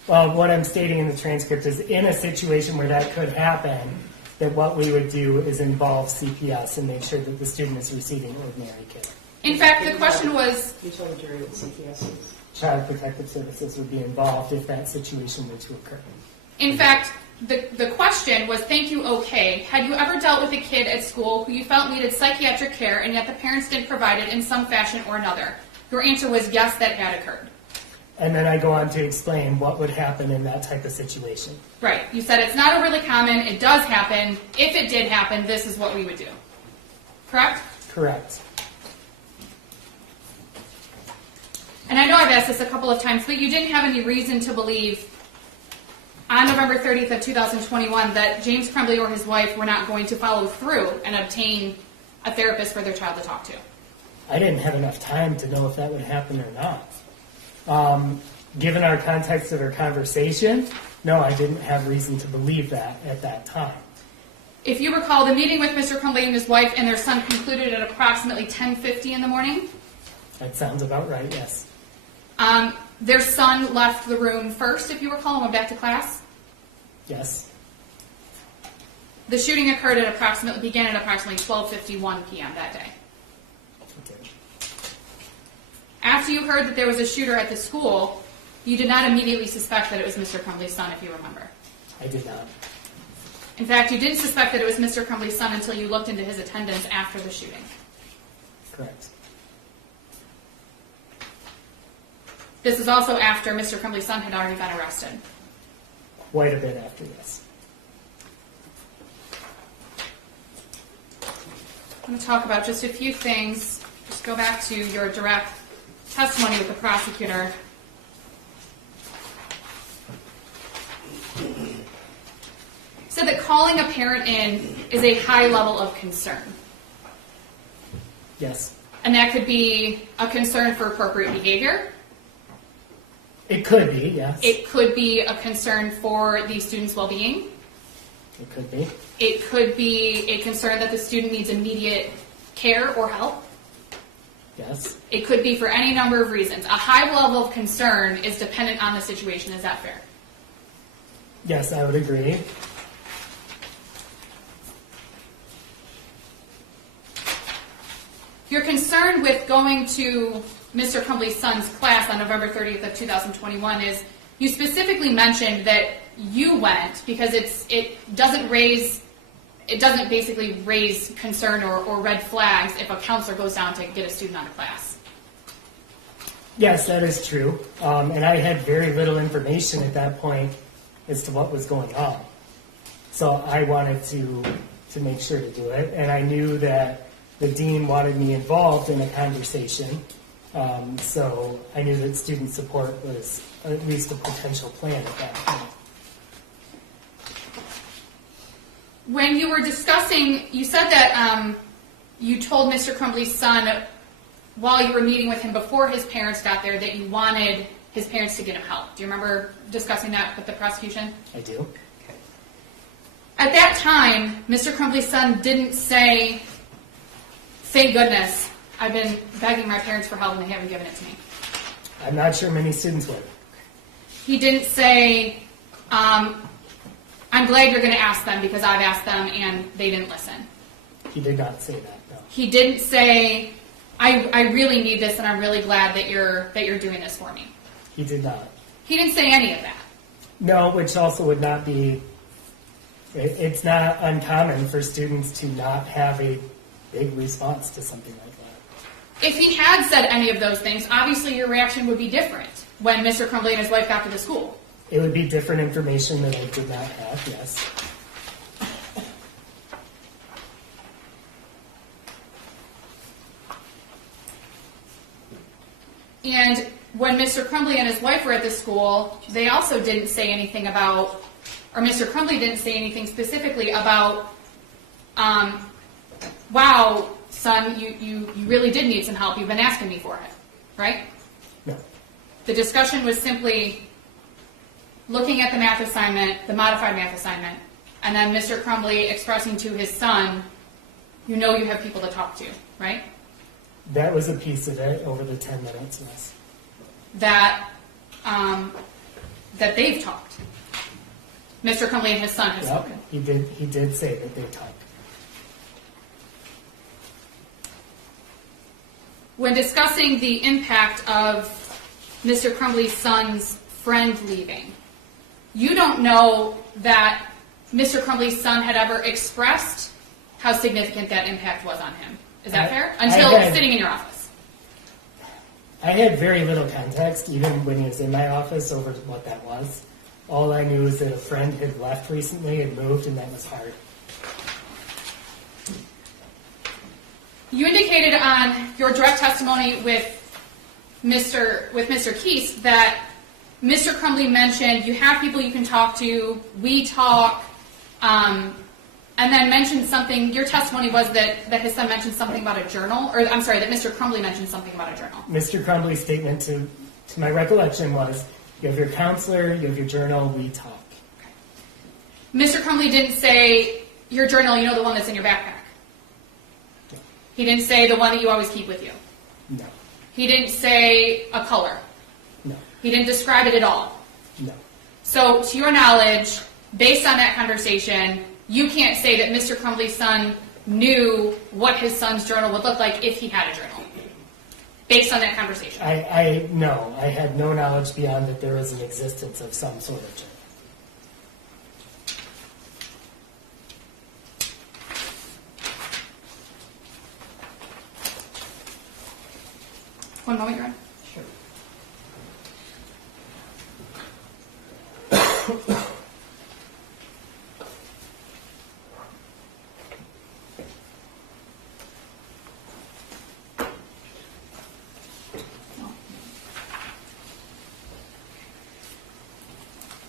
Well, what I'm stating in the transcript is in a situation where that could happen, that what we would do is involve CPS and make sure that the student is receiving ordinary care. In fact, the question was, You told the jury what CPS is. Child Protective Services would be involved if that situation were to occur. in fact, the question was, thank you, okay. Had you ever dealt with a kid at school who you felt needed psychiatric care and yet the parents didn't provide it in some fashion or another? Your answer was yes, that had occurred. And then I go on to explain what would happen in that type of situation. Right. You said it's not overly common. It does happen. If it did happen, this is what we would do. Correct? Correct. And I know I've asked this a couple of times, but you didn't have any reason to believe on November 30th of 2021 that James Crumbley or his wife were not going to follow through and obtain a therapist for their child to talk to. I didn't have enough time to know if that would happen or not. Given our context of our conversation, no, I didn't have reason to believe that at that time. If you recall, the meeting with Mr. Crumbley and his wife and their son concluded at approximately 10:50 in the morning. That sounds about right, yes. Their son left the room first, if you recall, and went back to class. Yes. The shooting occurred began at approximately 12:51 p.m. that day. Okay. After you heard that there was a shooter at the school, you did not immediately suspect that it was Mr. Crumbley's son, if you remember. I did not. In fact, you didn't suspect that it was Mr. Crumbley's son until you looked into his attendance after the shooting. Correct. This is also after Mr. Crumbley's son had already been arrested. Quite a bit after this. I'm going to talk about just a few things. Just go back to your direct testimony with the prosecutor. Said that calling a parent in is a high level of concern. Yes. And that could be a concern for appropriate behavior. It could be, yes. It could be a concern for the student's well-being. It could be. It could be a concern that the student needs immediate care or help. Yes. It could be for any number of reasons. A high level of concern is dependent on the situation. Is that fair? Yes, I would agree. You're concerned with going to Mr. Crumbley's son's class on November 30th of 2021 is you specifically mentioned that you went because it doesn't raise it doesn't basically raise concern or red flags if a counselor goes down to get a student out of class. Yes, that is true. And I had very little information at that point as to what was going on. So I wanted to make sure to do it. And I knew that the dean wanted me involved in a conversation. So I knew that student support was at least a potential plan at that point. When you were discussing, you said that you told Mr. Crumbley's son while you were meeting with him before his parents got there that you wanted his parents to get him help. Do you remember discussing that with the prosecution? I do. At that time, Mr. Crumbley's son didn't say, "Thank goodness, I've been begging my parents for help and they haven't given it to me." I'm not sure many students would. He didn't say, "I'm glad you're going to ask them because I've asked them and they didn't listen." He did not say that, no. He didn't say, I really need this and I'm really glad that you're doing this for me." He did not. He didn't say any of that. No, which also would not be, it's not uncommon for students to not have a big response to something like that. If he had said any of those things, obviously your reaction would be different when Mr. Crumbley and his wife got to the school. It would be different information that I did not have, yes. And when Mr. Crumbley and his wife were at the school, they also didn't say anything about, or Mr. Crumbley didn't say anything specifically about, wow, son, you really did need some help. You've been asking me for it, right? No. The discussion was simply looking at the math assignment, the modified math assignment, and then Mr. Crumbley expressing to his son, you know you have people to talk to, right? That was a piece of it over the 10 minutes, yes. That they've talked. Mr. Crumbley and his son have Yep, spoken. he did say that they talked. When discussing the impact of Mr. Crumbley's son's friend leaving, you don't know that Mr. Crumbley's son had ever expressed how significant that impact was on him. Is that fair? Until sitting in your office. I had very little context, even when he was in my office, over what that was. All I knew is that a friend had left recently and moved, and that was hard. You indicated on your direct testimony with Mr. Keese that Mr. Crumbley mentioned you have people you can talk to, we talk, and then mentioned something. Your testimony was that his son mentioned something about a journal, or I'm sorry, that Mr. Crumbley mentioned something about a journal. Mr. Crumbley's statement to my recollection was, you have your counselor, you have your journal, we talk. Mr. Crumbley didn't say your journal, you know, the one that's in your backpack. No. He didn't say the one that you always keep with you. No. He didn't say a color. No. He didn't describe it at all. No. So, to your knowledge, based on that conversation, you can't say that Mr. Crumbley's son knew what his son's journal would look like if he had a journal, based on that conversation. No, I had no knowledge beyond that there was an existence of some sort of journal. One moment, Your Honor.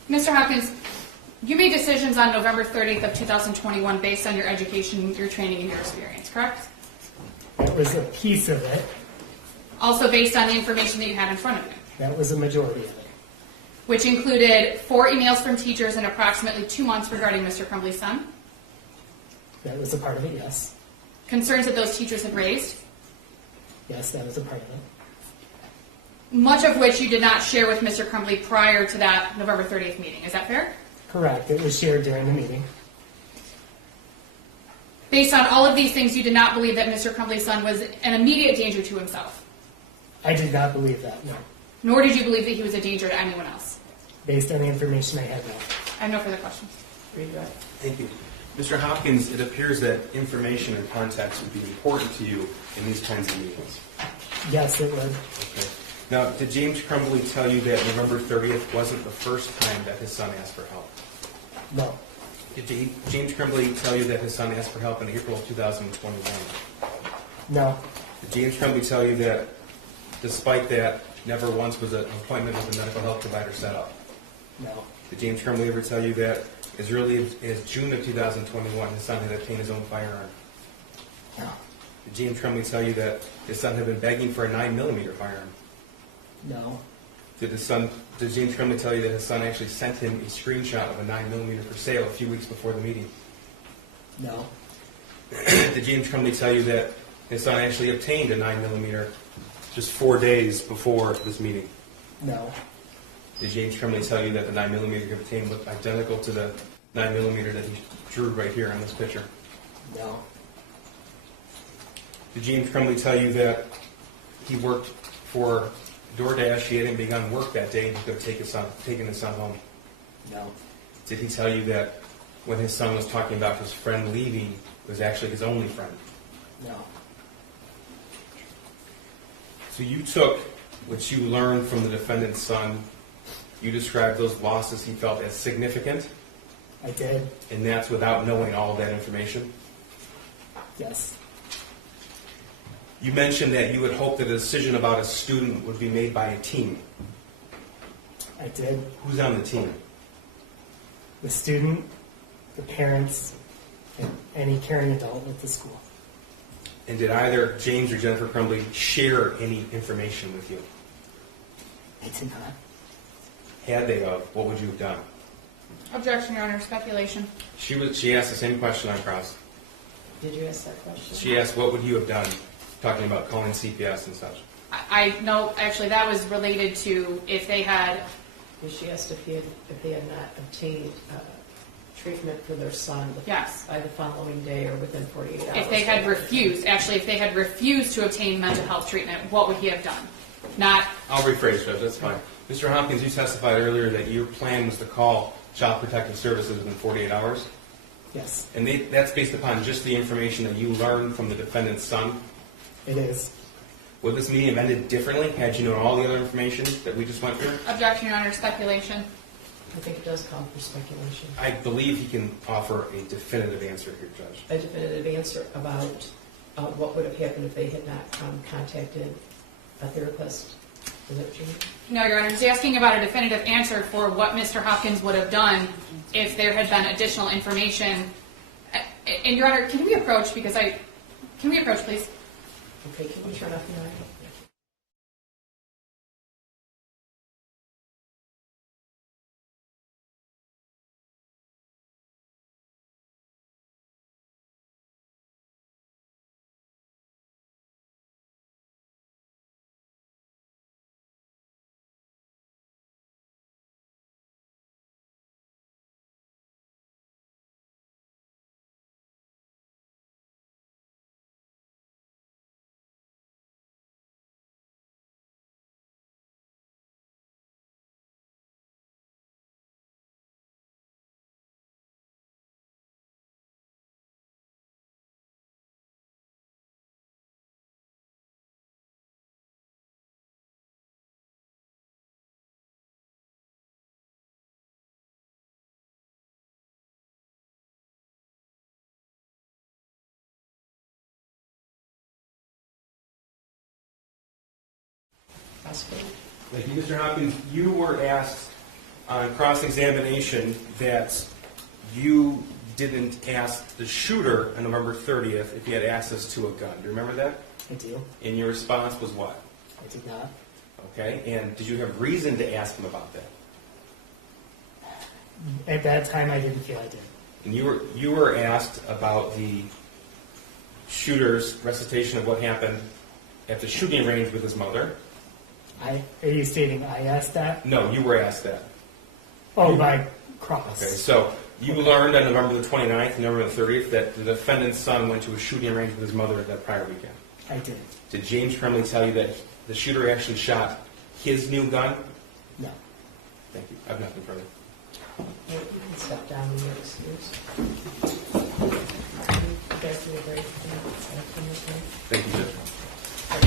Mr. Hopkins, you made decisions on November 30th of 2021 based on your education, your training, and your experience, correct? That was a piece of it. Also based on the information that you had in front of you, That was a majority of it. which included 4 emails from teachers in approximately 2 months regarding Mr. Crumbley's son, That was a part of it, yes. concerns that those teachers had raised, Yes, that was a part of it. much of which you did not share with Mr. Crumbley prior to that November 30th meeting. Is that fair? Correct. It was shared during the meeting. Based on all of these things, you did not believe that Mr. Crumbley's son was an immediate danger to himself, I did not believe that, no. nor did you believe that he was a danger to anyone else. Based on the information I had now. I have no further questions. Read that. Thank you. Mr. Hopkins, it appears that information and context would be important to you in these kinds of meetings. Yes, it would. Okay. Now, did James Crumbley tell you that November 30th wasn't the first time that his son asked for help? No. Did James Crumbley tell you that his son asked for help in April of 2021? No. Did James Crumbley tell you that, despite that, never once was an appointment with a medical health provider set up? No. Did James Crumbley ever tell you that as early as June of 2021, his son had obtained his own firearm? No. Did James Crumbley tell you that his son had been begging for a 9mm firearm? No. Did James Crumbley tell you that his son actually sent him a screenshot of a 9mm for sale a few weeks before the meeting? No. Did James Crumbley tell you that his son actually obtained a 9mm just 4 days before this meeting? No. Did James Crumbley tell you that the 9mm he obtained looked identical to the 9mm that he drew right here on this picture? No. Did James Crumbley tell you that he worked for DoorDash, he hadn't begun work that day, and he could have taken his son home? No. Did he tell you that when his son was talking about his friend leaving, it was actually his only friend? No. So you took what you learned from the defendant's son, you described those losses he felt as significant, I did. and that's without knowing all of that information? Yes. You mentioned that you would hope that a decision about a student would be made by a team. I did. Who's on the team? The student, the parents, and any caring adult at the school. And did either James or Jennifer Crumbley share any information with you? I did not. Had they of, what would you have done? Objection, Your Honor. Speculation. She asked the same question on cross. Did you ask that question? She asked, what would you have done, talking about calling CPS and such. I no, actually, that was related to if they had. She asked if they had not obtained treatment for their son Yes. by the following day or within 48 hours. If they had refused, actually, if they had refused to obtain mental health treatment, what would he have done? Not. I'll rephrase, Judge, that's fine. Mr. Hopkins, you testified earlier that your plan was to call Child Protective Services within 48 hours, Yes, and that's based upon just the information that you learned from the defendant's son. it is. Would this meeting have ended differently had you known all the other information that we just went through? Objection, Your Honor. Speculation. I think it does call for speculation. I believe he can offer a definitive answer here, Judge. A definitive answer about what would have happened if they had not contacted a therapist. Is that what you mean? No, Your Honor. He's asking about a definitive answer for what Mr. Hopkins would have done if there had been additional information. And Your Honor, can we approach? Can we approach, please? Okay, can you turn off your mic? Possibly. Thank you, Mr. Hopkins. You were asked on cross-examination that you didn't ask the shooter on November 30th if he had access to a gun. Do you remember that? I do. And your response was what? I did not. Okay, and did you have reason to ask him about that? At that time, I didn't feel I did. And you were asked about the shooter's recitation of what happened at the shooting range with his mother. Are you stating I asked that? No, you were asked that. Oh, by Cross. Okay, so you learned on November the 29th and November the 30th that the defendant's son went to a shooting range with his mother that prior weekend. I did. Did James Crumbley tell you that the shooter actually shot his new gun? No. Thank you. I have nothing further. You can step down and you're excused. You guys need a break. Thank you, Judge.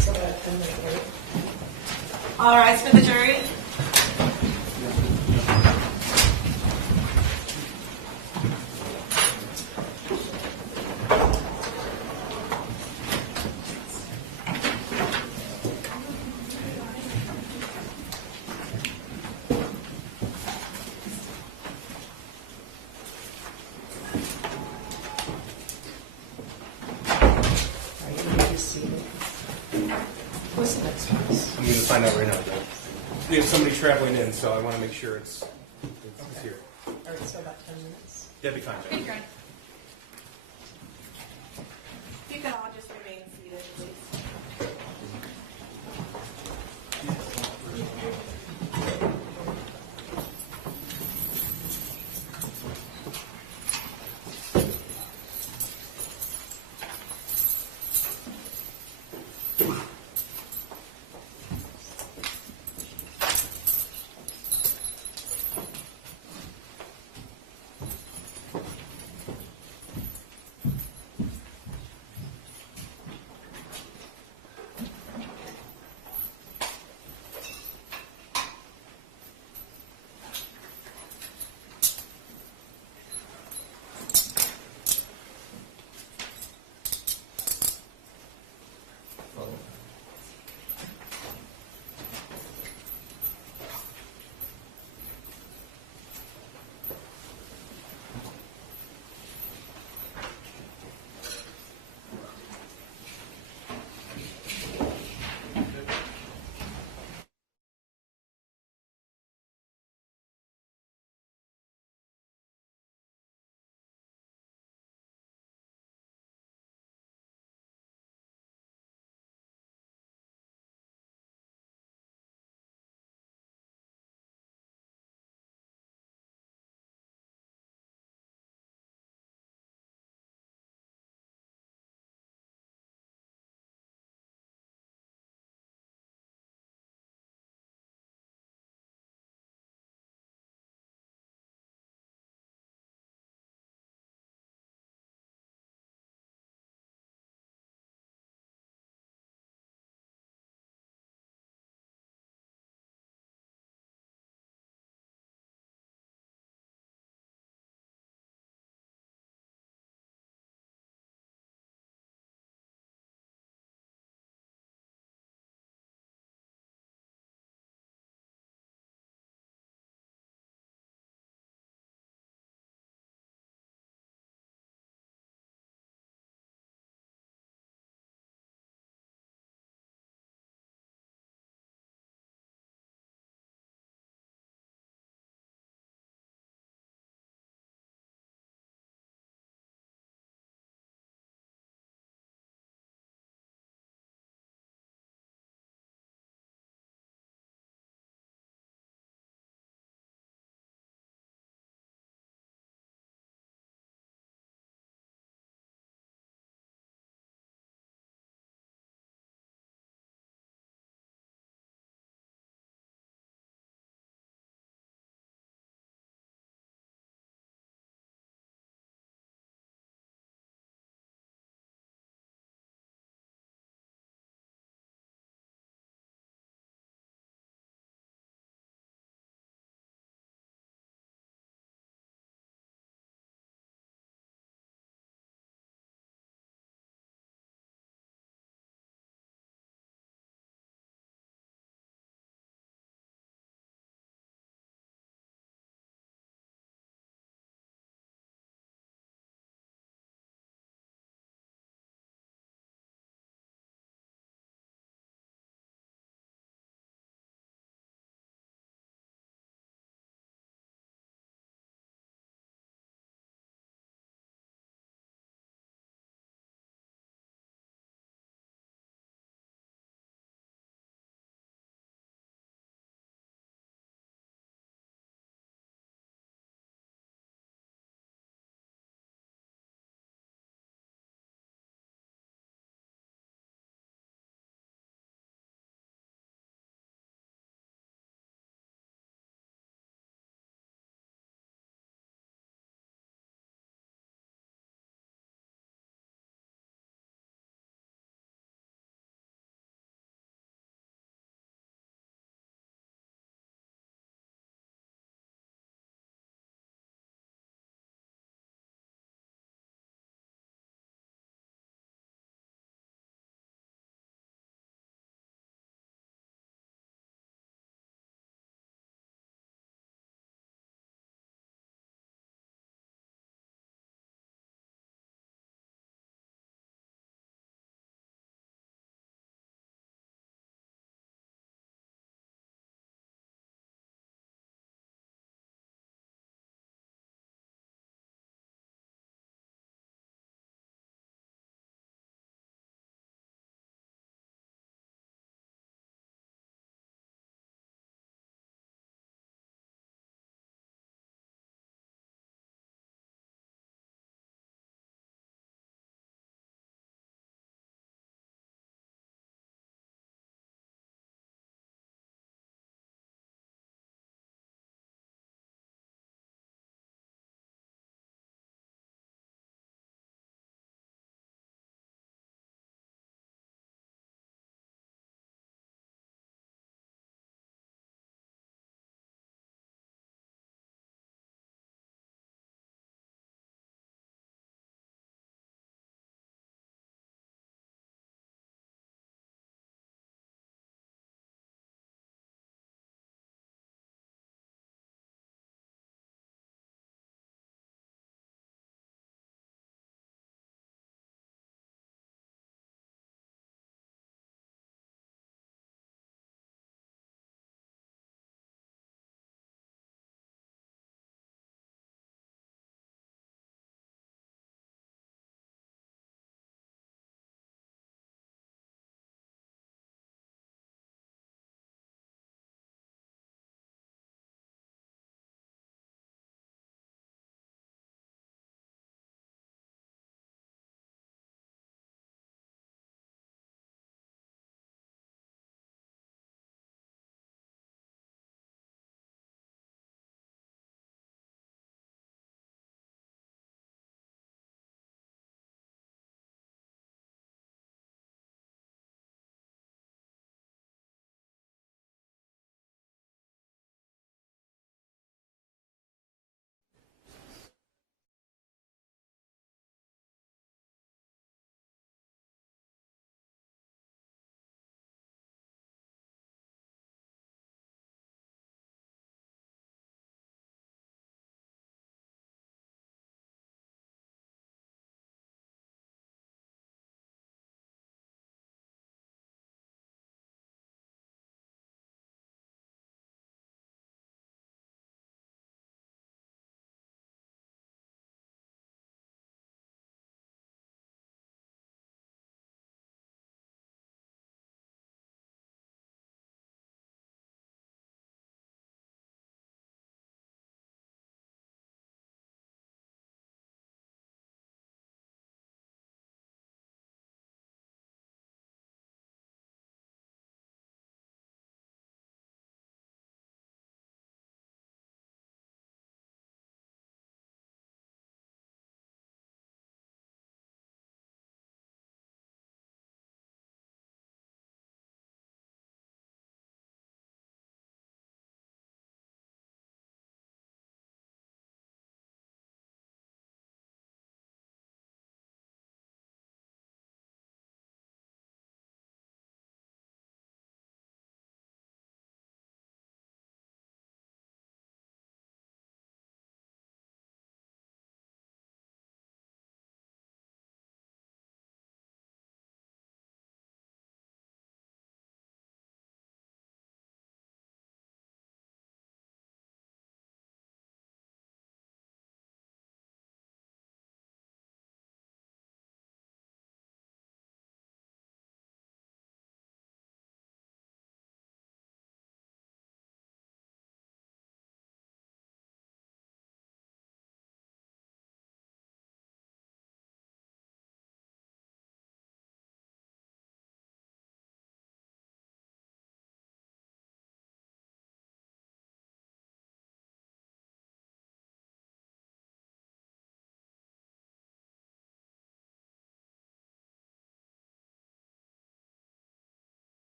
So about a 10-minute break. All rise for the jury. Are you going to be seated? What's the next one? I'm going to find out right now, Judge. We have somebody traveling in, so I want to make sure it's here. All right, so about 10 minutes. That'd be fine, Judge. Thank you. If you could all just remain seated, please.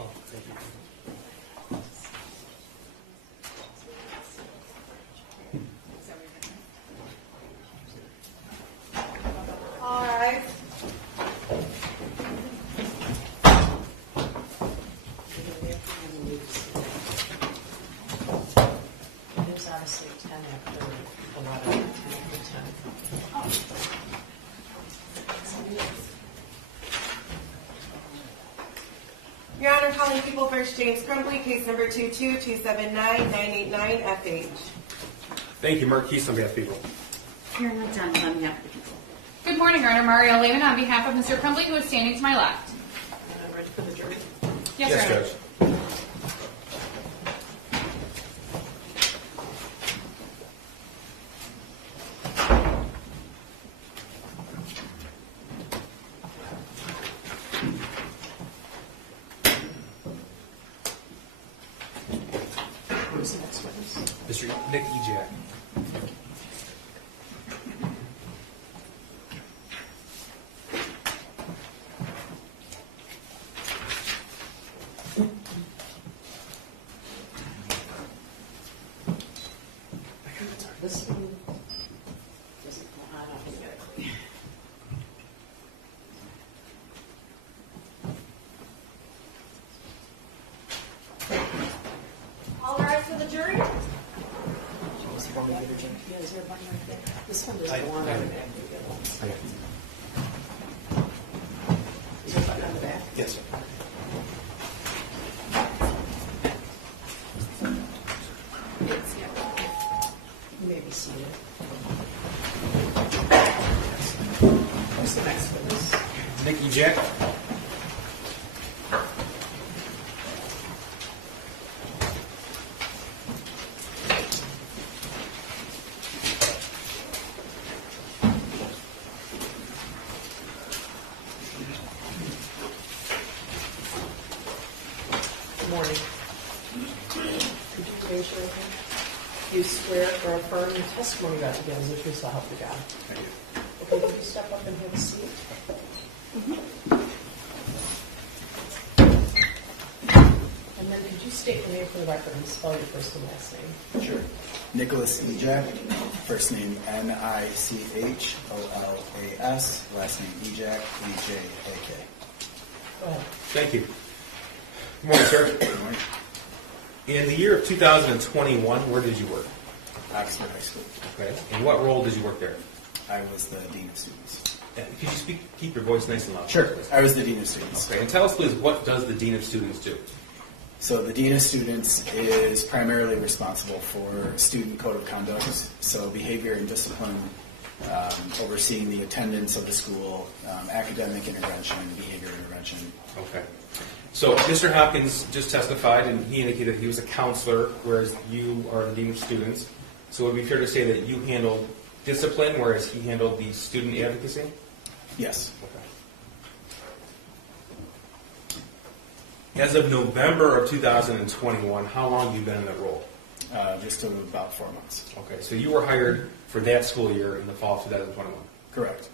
Oh, thank you. All right. It's honestly 10 after 11, 10 after 10. Your Honor, calling People First James Crumbley, case number 22279-989-FH. Thank you, Marquise, on behalf of people. Karen McDonald on behalf of the people. Good morning, Your Honor. Mario Lehman on behalf of Mr. Crumbley, who is standing to my left. Ready for the jury? Yes, Your Honor. Judge. Who's the next witness? Mr. Nick Ejak. This one doesn't go on automatically. All rise for the jury. Yeah, is there one right there? This one doesn't go on automatically. The other one. Is there one on the back? Yes, sir. You may be seated. Who's the next witness? Nick Ejak. Good morning. Could you raise your hand? You swear or affirm the testimony about to give is the truth, so help you God. Thank you. Okay, could you step up and have a seat? And then could you state your name for the record and spell your first and last name? Sure. Nicholas Ejak, first name Nicholas, last name Ejak, Ejak. Go ahead. Thank you. Good morning, sir. Good morning. In the year of 2021, where did you work? Oxford High School. Okay. And what role did you work there? I was the Dean of Students. And could you keep your voice nice and loud? Sure. I was the Dean of Students. Okay. And tell us, please, what does the Dean of Students do? So the Dean of Students is primarily responsible for student code of conduct, so behavior and discipline, overseeing the attendance of the school, academic intervention, behavior intervention. Okay. So Mr. Hopkins just testified, and he indicated he was a counselor, whereas you are the Dean of Students. So would it be fair to say that you handled discipline, whereas he handled the student advocacy? Yes. Okay. As of November of 2021, how long have you been in that role? Just about 4 months. Okay, so you were hired for that school year in the fall of 2021. Correct.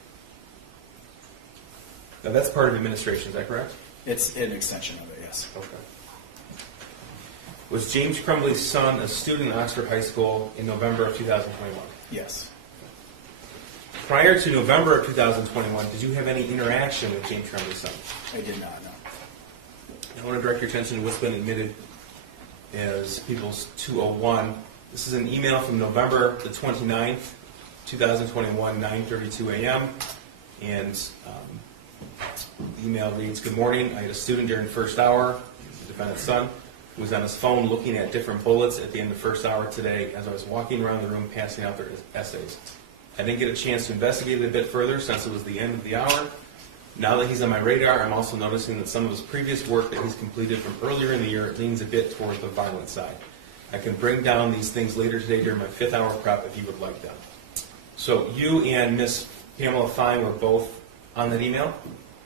Now that's part of administration, is that correct? It's an extension of it, yes. Okay. Was James Crumbley's son a student in Oxford High School in November of 2021? Yes. Prior to November of 2021, did you have any interaction with James Crumbley's son? I did not know. I want to direct your attention to what's been admitted as People's 201. This is an email from November the 29th, 2021, 9:32 a.m. And the email reads, "Good morning. I had a student during the first hour, the defendant's son, who was on his phone looking at different bullets at the end of the first hour today as I was walking around the room passing out their essays. I didn't get a chance to investigate it a bit further since it was the end of the hour. Now that he's on my radar, I'm also noticing that some of his previous work that he's completed from earlier in the year leans a bit toward the violent side. I can bring down these things later today during my 5th hour prep if you would like them." So you and Miss Pamela Fine were both on that email?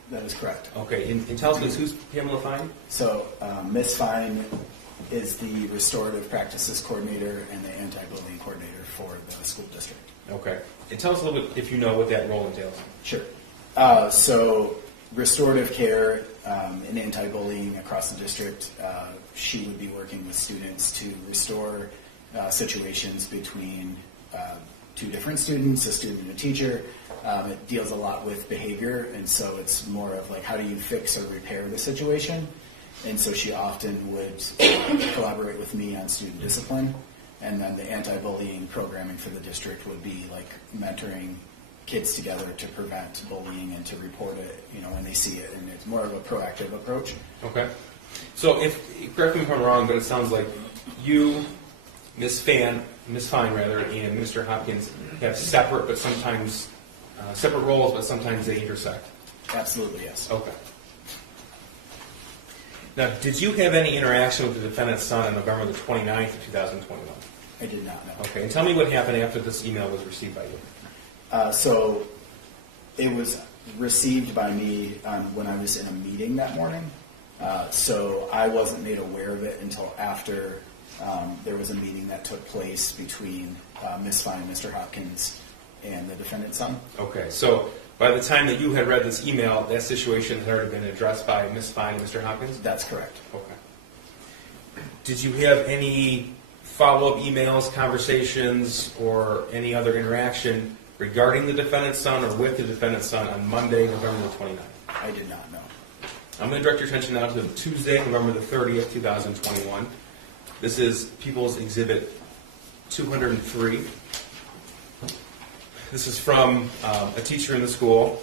That is correct. Okay, and tell us, please, who's Pamela Fine? So Ms. Fine is the restorative practices coordinator and the anti-bullying coordinator for the school district. Okay. And tell us a little bit, if you know, what that role entails. Sure. So restorative care and anti-bullying across the district, she would be working with students to restore situations between two different students, a student and a teacher. It deals a lot with behavior, and so it's more of like, how do you fix or repair the situation? And so she often would collaborate with me on student discipline, and then the anti-bullying programming for the district would be like mentoring kids together to prevent bullying and to report it, when they see it, and it's more of a proactive approach. Okay. So correct me if I'm wrong, but it sounds like you, Ms. Fine, and Mr. Hopkins have separate roles, but sometimes they intersect. Absolutely, yes. Okay. Now, did you have any interaction with the defendant's son on November the 29th of 2021? I did not know. Okay, and tell me what happened after this email was received by you. So it was received by me when I was in a meeting that morning. So I wasn't made aware of it until after there was a meeting that took place between Ms. Fine, Mr. Hopkins, and the defendant's son. Okay, so by the time that you had read this email, that situation had already been addressed by Ms. Fine and Mr. Hopkins? That's correct. Okay. Did you have any follow-up emails, conversations, or any other interaction regarding the defendant's son or with the defendant's son on Monday, November the 29th? I did not know. I'm going to direct your attention now to Tuesday, November the 30th, 2021. This is People's Exhibit 203. This is from a teacher in the school.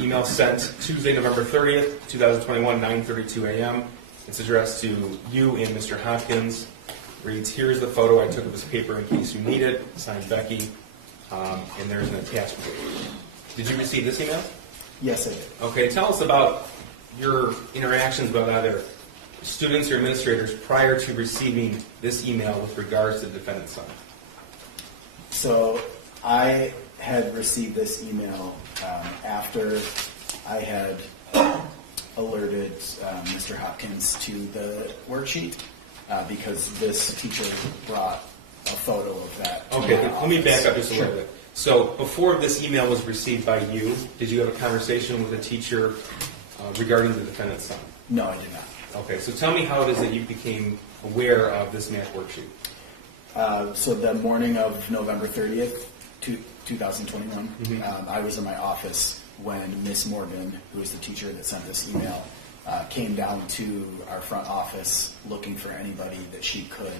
Email sent Tuesday, November 30th, 2021, 9:32 a.m. It's addressed to you and Mr. Hopkins. Reads, here's the photo I took of his paper in case you need it. Signed, Becky. And there's an attachment. Did you receive this email? Yes, I did. Okay, tell us about your interactions with either students or administrators prior to receiving this email with regards to the defendant's son. So I had received this email after I had alerted Mr. Hopkins to the worksheet because this teacher brought a photo of that. Okay, let me back up just a Sure. little bit. So before this email was received by you, did you have a conversation with the teacher regarding the defendant's son? No, I did not. Okay, so tell me how it is that you became aware of this math worksheet. So the morning of November 30th, 2021, I was in my office when Miss Morgan, who is the teacher that sent this email, came down to our front office looking for anybody that she could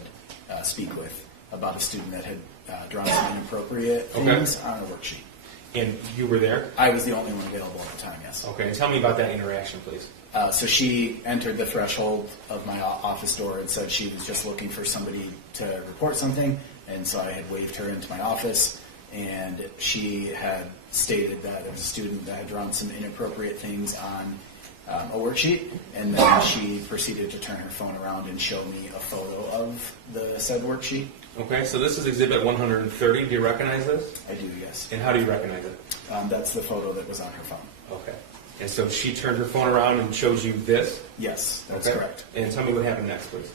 speak with about a student that had drawn some inappropriate things on a worksheet. And you were there? I was the only one available at the time, yes. Okay, and tell me about that interaction, please. So she entered the threshold of my office door and said she was just looking for somebody to report something, and so I had waved her into my office, and she had stated that there was a student that had drawn some inappropriate things on a worksheet, and then she proceeded to turn her phone around and show me a photo of the said worksheet. Okay, so this is Exhibit 130. Do you recognize this? I do, yes. And how do you recognize it? That's the photo that was on her phone. Okay. And so she turned her phone around and showed you this? Yes, that's Okay. correct. And tell me what happened next, please.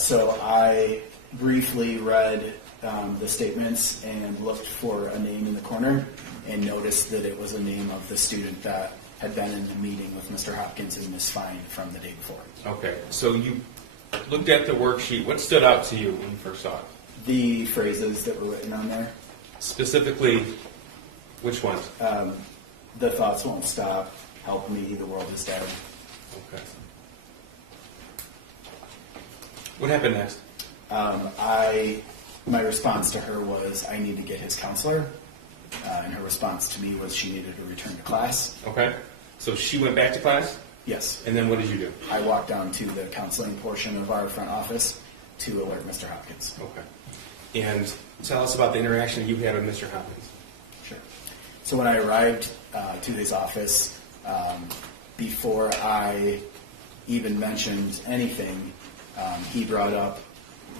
So I briefly read the statements and looked for a name in the corner and noticed that it was a name of the student that had been in the meeting with Mr. Hopkins and Ms. Fine from the day before. Okay, so you looked at the worksheet. What stood out to you when you first saw it? The phrases that were written on there, Specifically, which ones? the thoughts won't stop, help me, the world is dead. Okay. What happened next? My response to her was, I need to get his counselor. And her response to me was she needed to return to class. Okay. So she went back to class? Yes. And then what did you do? I walked down to the counseling portion of our front office to alert Mr. Hopkins. Okay. And tell us about the interaction you had with Mr. Hopkins. Sure. So when I arrived to his office, before I even mentioned anything, he brought up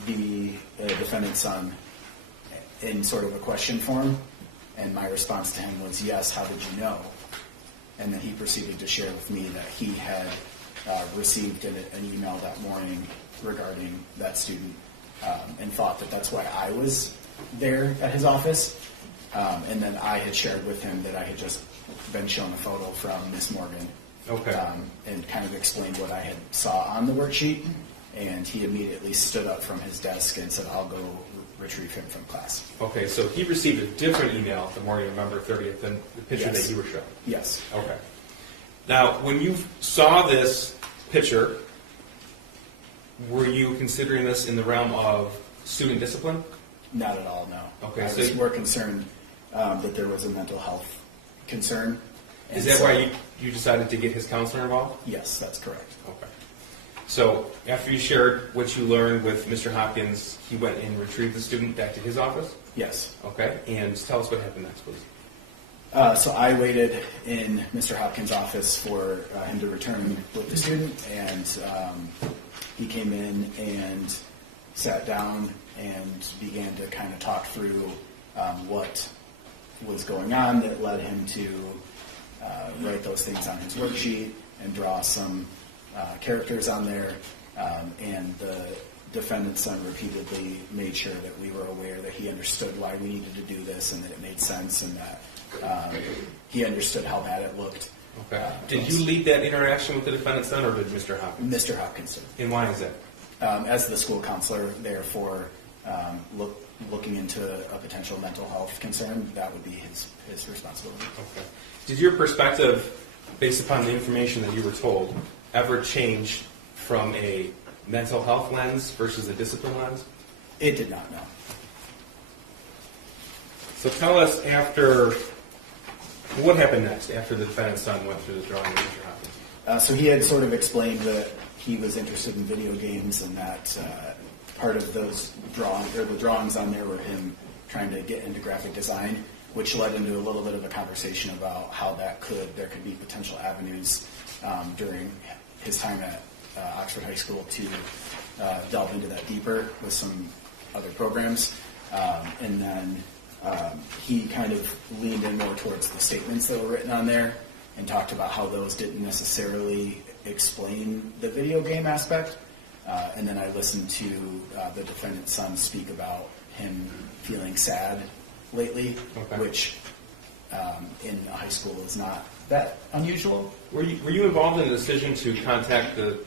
the defendant's son in sort of a question form, and my response to him was, yes, how did you know? And then he proceeded to share with me that he had received an email that morning regarding that student and thought that that's why I was there at his office. And then I had shared with him that I had just been shown a photo from Miss Morgan. Okay. And kind of explained what I had saw on the worksheet, and he immediately stood up from his desk and said, I'll go retrieve him from class. Okay, so he received a different email the morning of November 30th than the picture Yes. that you were shown. Yes. Okay. Now, when you saw this picture, were you considering this in the realm of student discipline? Not at all, no. Okay, I so was you- more concerned that there was a mental health concern. Is And that so- why you decided to get his counselor involved? Yes, that's correct. Okay. So after you shared what you learned with Mr. Hopkins, he went and retrieved the student back to his office? Yes. Okay, and tell us what happened next, please. So I waited in Mr. Hopkins' office for him to return with the student, and he came in and sat down and began to kind of talk through what was going on that led him to write those things on his worksheet and draw some characters on there. And the defendant's son repeatedly made sure that we were aware that he understood why we needed to do this and that it made sense and that he understood how bad it looked. Okay. Did you lead that interaction with the defendant's son, or did Mr. Hopkins? Mr. Hopkins did. And why is that? As the school counselor, therefore, looking into a potential mental health concern, that would be his responsibility. Okay. Did your perspective, based upon the information that you were told, ever change from a mental health lens versus a discipline lens? It did not, no. So tell us what happened next after the defendant's son went through the drawing of Mr. Hopkins? So he had sort of explained that he was interested in video games and that part of those the drawings on there were him trying to get into graphic design, which led into a little bit of a conversation about how there could be potential avenues during his time at Oxford High School to delve into that deeper with some other programs. And then he kind of leaned in more towards the statements that were written on there and talked about how those didn't necessarily explain the video game aspect. And then I listened to the defendant's son speak about him feeling sad lately, Okay. which in a high school is not that unusual. Were you involved in the decision to contact the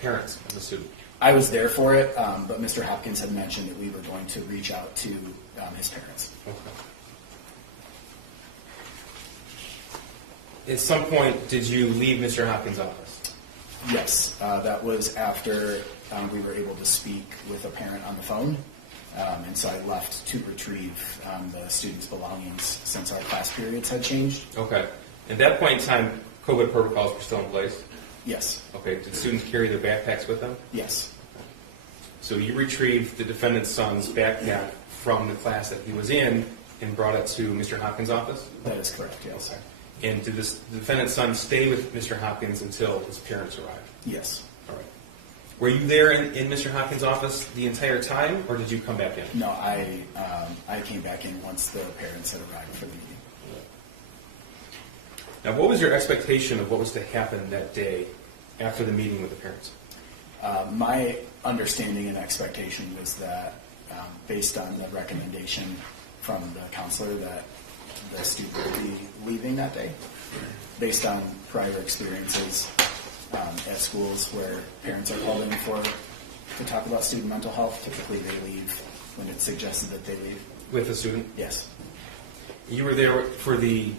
parents of the student? I was there for it, but Mr. Hopkins had mentioned that we were going to reach out to his parents. Okay. At some point, did you leave Mr. Hopkins' office? Yes, that was after we were able to speak with a parent on the phone, and so I left to retrieve the students' belongings since our class periods had changed. Okay. At that point in time, COVID protocols were still in place? Yes, Okay. Did students carry their backpacks with them? yes, So you retrieved the defendant's son's backpack from the class that he was in and brought it to Mr. Hopkins' office? that is correct, yes. And did the defendant's son stay with Mr. Hopkins until his parents arrived? Yes. All right. Were you there in Mr. Hopkins' office the entire time, or did you come back in? No, I came back in once the parents had arrived for the meeting. Now, what was your expectation of what was to happen that day after the meeting with the parents? My understanding and expectation was that, based on the recommendation from the counselor, that the student would be leaving that day, based on prior experiences at schools where parents are called in to talk about student mental health. Typically, they leave when it's suggested that they leave. With the student? Yes. You were there for the...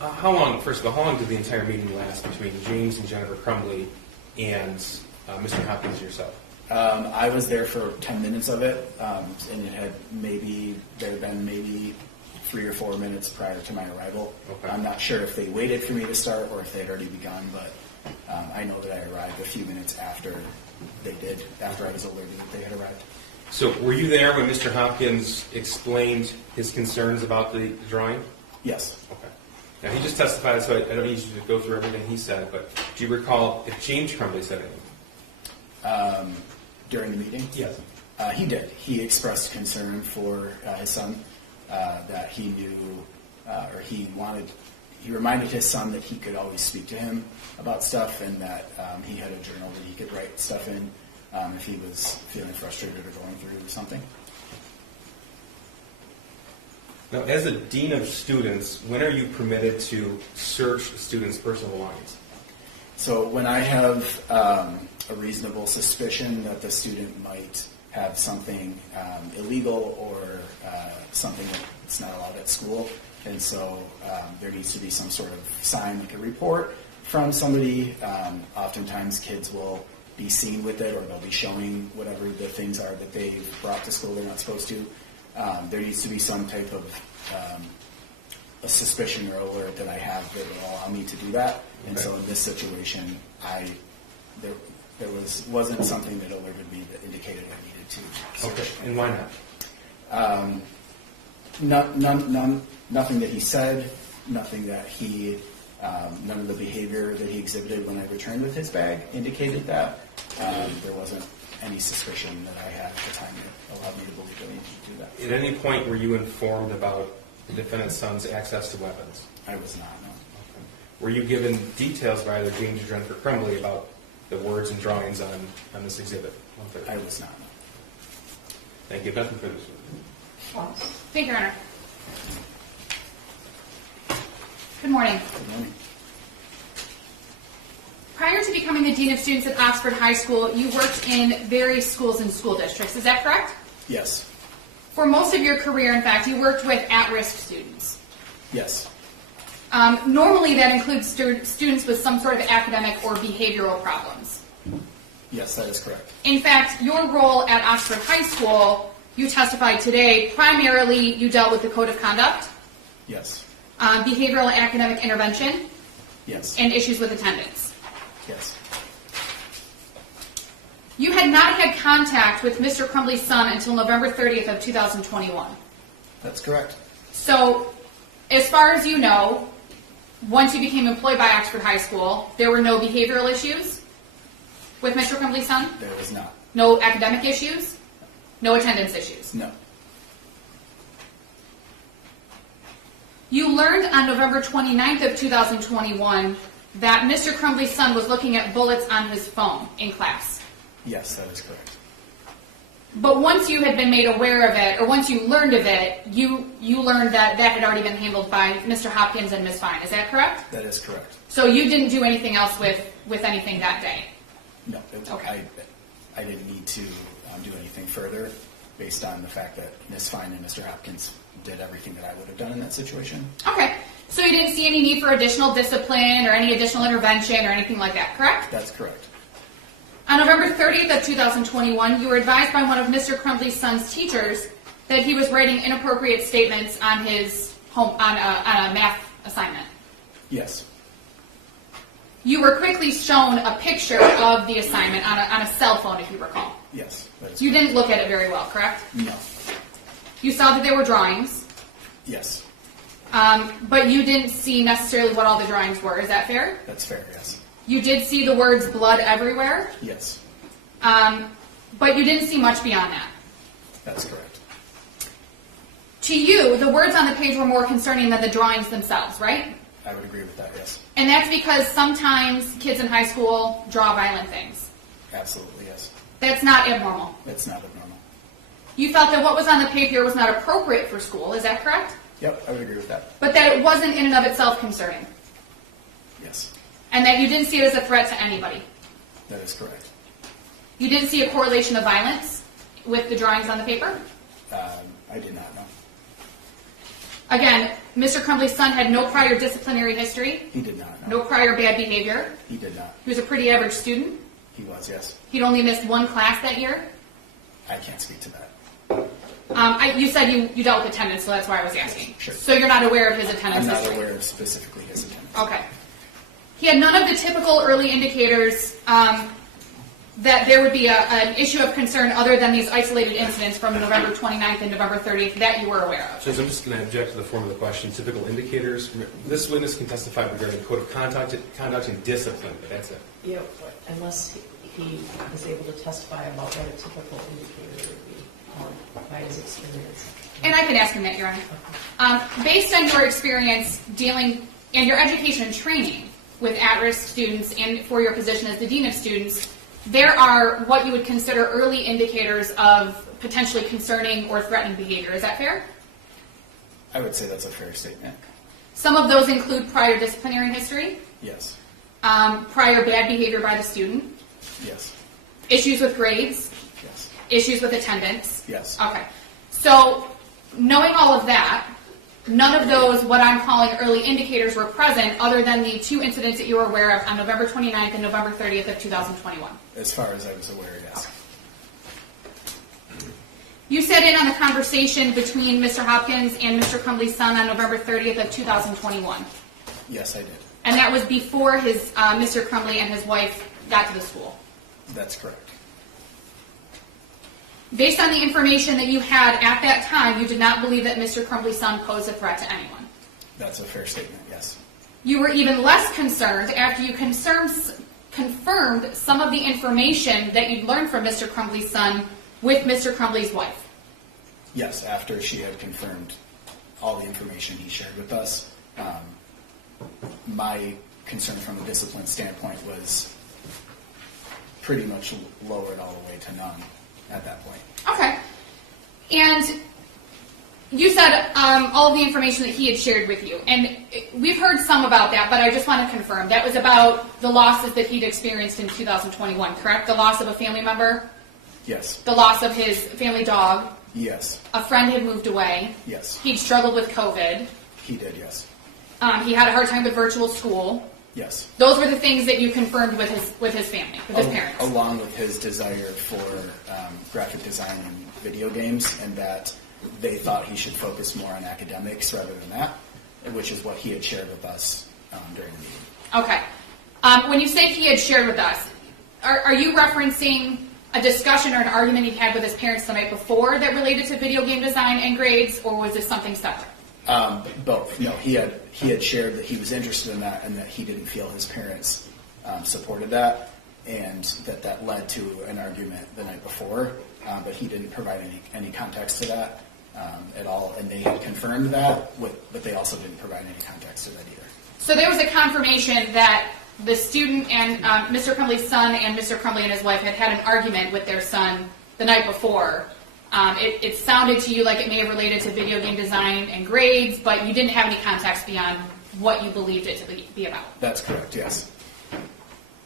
how long, first of all, how long did the entire meeting last between James and Jennifer Crumbley and Mr. Hopkins and yourself? I was there for 10 minutes of it, and there had been maybe 3 or 4 minutes prior to my arrival. Okay. I'm not sure if they waited for me to start or if they had already begun, but I know that I arrived a few minutes after they did, after I was alerted that they had arrived. So were you there when Mr. Hopkins explained his concerns about the drawing? Yes. Okay. Now, he just testified, so I don't need you to go through everything he said, but do you recall if James Crumbley said anything? During the meeting? Yes. He did. He expressed concern for his son, that he knew, or he reminded his son that he could always speak to him about stuff, and that he had a journal that he could write stuff in if he was feeling frustrated or going through something. Now, as a dean of students, when are you permitted to search students' personal belongings? So when I have a reasonable suspicion that the student might have something illegal or something that's not allowed at school, and so there needs to be some sort of sign, like a report from somebody. Oftentimes kids will be seen with it, or they'll be showing whatever the things are that they've brought to school they're not supposed to. There needs to be some type of a suspicion or alert that I have that will allow me to do that. And so in this situation, there wasn't something that alerted me that indicated I needed to. Okay, and why not? Nothing that he said, nothing that he, none of the behavior that he exhibited when I returned with his bag indicated that. There wasn't any suspicion that I had at the time that allowed me to believe that I needed to do that. At any point were you informed about the defendant's son's access to weapons? I was not, no. Okay. Were you given details by either James or Jennifer Crumbley about the words and drawings on this exhibit? I was not, no. Thank you. Nothing further. Thank you, Your Honor. Good morning. Good morning. Prior to becoming the Dean of Students at Oxford High School, you worked in various schools and school districts. Is that correct? Yes. For most of your career, in fact, you worked with at-risk students. Yes. Normally, that includes students with some sort of academic or behavioral problems. Yes, that is correct. In fact, your role at Oxford High School, you testified today, primarily you dealt with the code of conduct, Yes. Behavioral and academic intervention, Yes. and issues with attendance. Yes. You had not had contact with Mr. Crumbley's son until November 30th of 2021. That's correct. So, as far as you know, once you became employed by Oxford High School, there were no behavioral issues with Mr. Crumbley's son? There was not. No academic issues? No attendance issues? No. You learned on November 29th of 2021 that Mr. Crumbley's son was looking at bullets on his phone in class. Yes, that is correct. But once you had been made aware of it, or once you learned of it, you learned that that had already been handled by Mr. Hopkins and Ms. Fine. Is that correct? That is correct. So you didn't do anything else with anything that day? No. Okay. I didn't need to do anything further based on the fact that Ms. Fine and Mr. Hopkins did everything that I would have done in that situation. Okay. So you didn't see any need for additional discipline or any additional intervention or anything like that, correct? That's correct. On November 30th of 2021, you were advised by one of Mr. Crumbley's son's teachers that he was writing inappropriate statements on his on a math assignment. Yes. You were quickly shown a picture of the assignment on a cell phone, if you recall. Yes. That is You correct. didn't look at it very well, correct? No. You saw that there were drawings, Yes. but you didn't see necessarily what all the drawings were. Is that fair? That's fair, yes. You did see the words blood everywhere, Yes. but you didn't see much beyond that. That's correct. To you, the words on the page were more concerning than the drawings themselves, right? I would agree with that, yes. And that's because sometimes kids in high school draw violent things. Absolutely, yes. That's not abnormal. That's not abnormal. You felt that what was on the paper was not appropriate for school, is that correct? Yep, I would agree with that. But that it wasn't in and of itself concerning. Yes. And that you didn't see it as a threat to anybody. That is correct. You didn't see a correlation of violence with the drawings on the paper? I did not know. Again, Mr. Crumbley's son had no prior disciplinary history, He did not know. no prior bad behavior. He did not. He was a pretty average student. He was, yes. He'd only missed one class that year. I can't speak to that. You said you dealt with attendance, so that's why I was asking. Sure. So you're not aware of his attendance I'm not history? aware of specifically his attendance. Okay. He had none of the typical early indicators that there would be an issue of concern other than these isolated incidents from November 29th and November 30th that you were aware of. So I'm just going to object to the form of the question. Typical indicators. This witness can testify regarding code of conduct and discipline, but that's it. Yeah, unless he is able to testify about what a typical indicator would be by his experience. And I can ask him that, Your Honor. Based on your experience dealing and your education and training with at-risk students and for your position as the Dean of Students, there are what you would consider early indicators of potentially concerning or threatening behavior. Is that fair? I would say that's a fair statement. Some of those include prior disciplinary history, Yes. prior bad behavior by the student, Yes. issues with grades, Yes. issues with attendance. Yes. Okay. So, knowing all of that, none of those, what I'm calling early indicators, were present other than the 2 incidents that you were aware of on November 29th and November 30th of 2021. As far as I was aware, yes. You sat in on the conversation between Mr. Hopkins and Mr. Crumbley's son on November 30th of 2021. Yes, I did. And that was before Mr. Crumbley and his wife got to the school. That's correct. Based on the information that you had at that time, you did not believe that Mr. Crumbley's son posed a threat to anyone. That's a fair statement, yes. You were even less concerned after you confirmed some of the information that you'd learned from Mr. Crumbley's son with Mr. Crumbley's wife. Yes, after she had confirmed all the information he shared with us, my concern from a discipline standpoint was pretty much lowered all the way to none at that point. Okay. And you said all of the information that he had shared with you. And we've heard some about that, but I just want to confirm. That was about the losses that he'd experienced in 2021, correct? The loss of a family member? Yes. The loss of his family dog? Yes. A friend had moved away? Yes. He'd struggled with COVID? He did, yes. He had a hard time with virtual school? Yes. Those were the things that you confirmed with his family, with his parents? Along with his desire for graphic design and video games, and that they thought he should focus more on academics rather than that, which is what he had shared with us during the meeting. Okay. When you say he had shared with us, are you referencing a discussion or an argument he had with his parents the night before that related to video game design and grades, or was this something separate? Both. No, he had shared that he was interested in that and that he didn't feel his parents supported that, and that led to an argument the night before, but he didn't provide any context to that at all, and they had confirmed that, but they also didn't provide any context to that either. So there was a confirmation that the student and Mr. Crumbley's son and Mr. Crumbley and his wife had an argument with their son the night before. It sounded to you like it may have related to video game design and grades, but you didn't have any context beyond what you believed it to be about. That's correct, yes.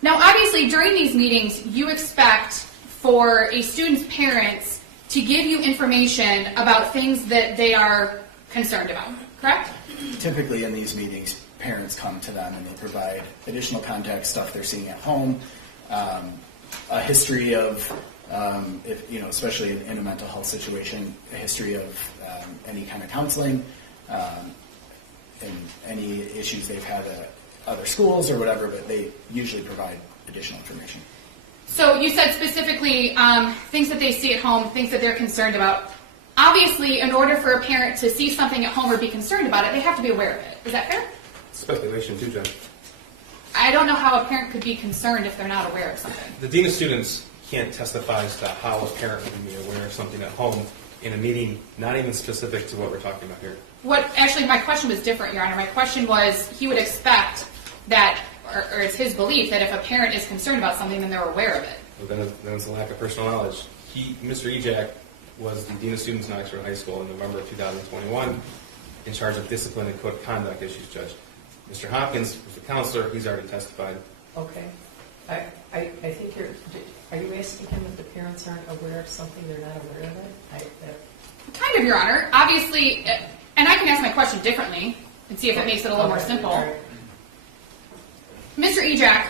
Now, obviously, during these meetings, you expect for a student's parents to give you information about things that they are concerned about, correct? Typically in these meetings, parents come to them and they provide additional context, stuff they're seeing at home, a history of, especially in a mental health situation, a history of any kind of counseling, and any issues they've had at other schools or whatever, but they usually provide additional information. So you said specifically things that they see at home, things that they're concerned about. Obviously, in order for a parent to see something at home or be concerned about it, they have to be aware of it. Is that fair? Speculation too, Judge. I don't know how a parent could be concerned if they're not aware of something. The Dean of Students can't testify as to how a parent would be aware of something at home in a meeting, not even specific to what we're talking about here. Actually, my question was different, Your Honor. My question was, he would expect that, or it's his belief, that if a parent is concerned about something, then they're aware of it. Well, then it's a lack of personal knowledge. Mr. Ejak was the Dean of Students in Oxford High School in November of 2021, in charge of discipline and code of conduct issues, Judge. Mr. Hopkins was the counselor. He's already testified. Okay. I think are you asking him if the parents aren't aware of something, they're not aware of it? Kind of, Your Honor. Obviously, and I can ask my question differently and see if it makes it a little more simple. All right. Mr. Ejak,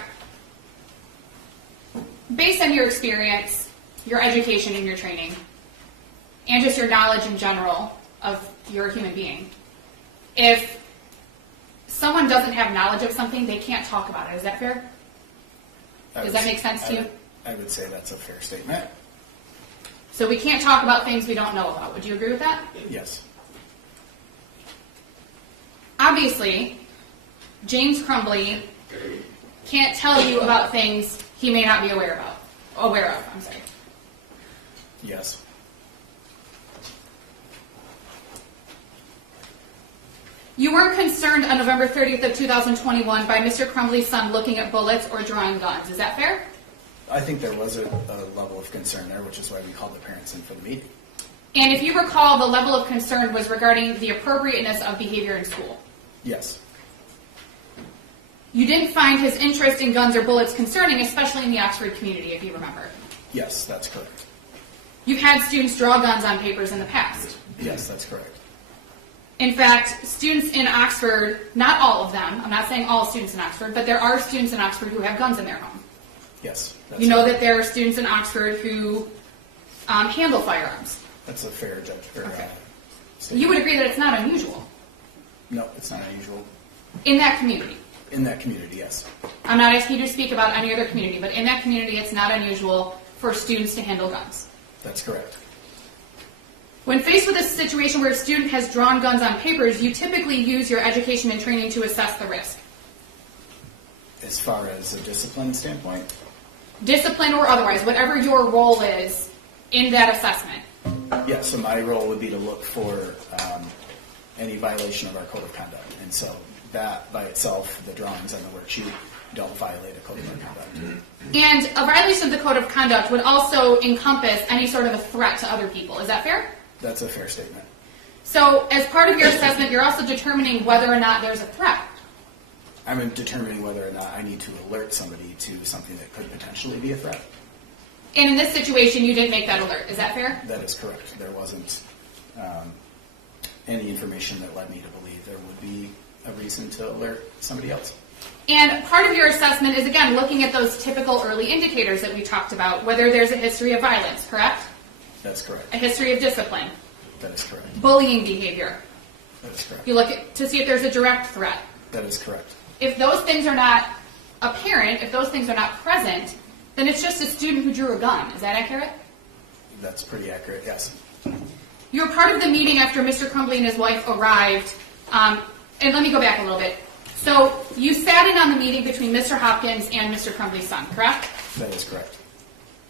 based on your experience, your education and your training, and just your knowledge in general of you're a human being, if someone doesn't have knowledge of something, they can't talk about it. Is that fair? Does that make sense to you? I would say that's a fair statement. So we can't talk about things we don't know about. Would you agree with that? Yes. Obviously, James Crumbley can't tell you about things he may not be aware of. I'm sorry. Yes. You weren't concerned on November 30th of 2021 by Mr. Crumbley's son looking at bullets or drawing guns. Is that fair? I think there was a level of concern there, which is why we called the parents in for the meeting. And if you recall, the level of concern was regarding the appropriateness of behavior in school. Yes. You didn't find his interest in guns or bullets concerning, especially in the Oxford community, if you remember. Yes, that's correct. You've had students draw guns on papers in the past. Yes, that's correct. In fact, students in Oxford, not all of them, I'm not saying all students in Oxford, but there are students in Oxford who have guns in their home. Yes. You know that there are students in Oxford who handle firearms. That's a fair judgment. Okay. Statement. You would agree that it's not unusual No, it's not unusual. in that community. In that community, yes. I'm not asking you to speak about any other community, but in that community, it's not unusual for students to handle guns. That's correct. When faced with a situation where a student has drawn guns on papers, you typically use your education and training to assess the risk. As far as a discipline standpoint, Discipline or otherwise, whatever your role is in that assessment. yeah, so my role would be to look for any violation of our code of conduct. And so that by itself, the drawings on the worksheet, don't violate a code of conduct. And a violation of the code of conduct would also encompass any sort of a threat to other people. Is that fair? That's a fair statement. So as part of your assessment, you're also determining whether or not there's a threat. I'm determining whether or not I need to alert somebody to something that could potentially be a threat. And in this situation, you didn't make that alert. Is that fair? That is correct. There wasn't any information that led me to believe there would be a reason to alert somebody else. And part of your assessment is, again, looking at those typical early indicators that we talked about, whether there's a history of violence, correct? That's correct. A history of discipline, That is correct. bullying behavior. That is correct. You look to see if there's a direct threat. That is correct. If those things are not apparent, if those things are not present, then it's just a student who drew a gun. Is that accurate? That's pretty accurate, yes. You were part of the meeting after Mr. Crumbley and his wife arrived. And let me go back a little bit. So you sat in on the meeting between Mr. Hopkins and Mr. Crumbley's son, correct? That is correct.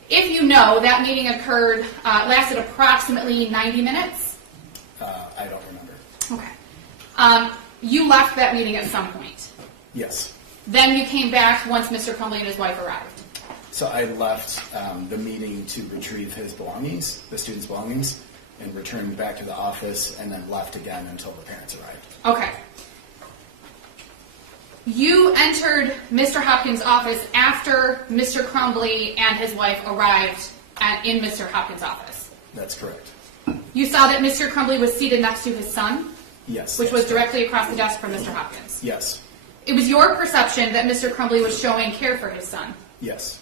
If you know, that meeting lasted approximately 90 minutes. I don't remember. Okay. You left that meeting at some point. Yes. Then you came back once Mr. Crumbley and his wife arrived. So I left the meeting to retrieve his belongings, the students' belongings, and returned back to the office and then left again until the parents arrived. Okay. You entered Mr. Hopkins' office after Mr. Crumbley and his wife arrived in Mr. Hopkins' office. That's correct. You saw that Mr. Crumbley was seated next to his son, Yes. which that's was directly across the desk from Mr. Hopkins. Yes. It was your perception that Mr. Crumbley was showing care for his son, Yes.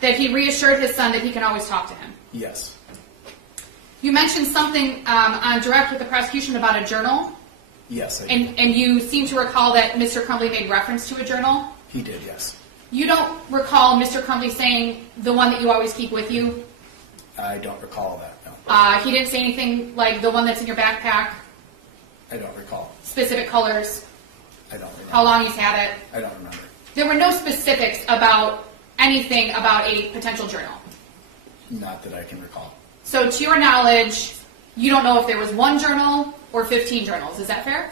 that he reassured his son that he can always talk to him. Yes. You mentioned something on direct with the prosecution about a journal, Yes, I did. and you seem to recall that Mr. Crumbley made reference to a journal. He did, yes. You don't recall Mr. Crumbley saying the one that you always keep with you? I don't recall that, no. He didn't say anything like the one that's in your backpack, I don't recall. specific colors, I don't remember. how long he's had it. I don't remember. There were no specifics about anything about a potential journal. Not that I can recall. So to your knowledge, you don't know if there was one journal or 15 journals. Is that fair?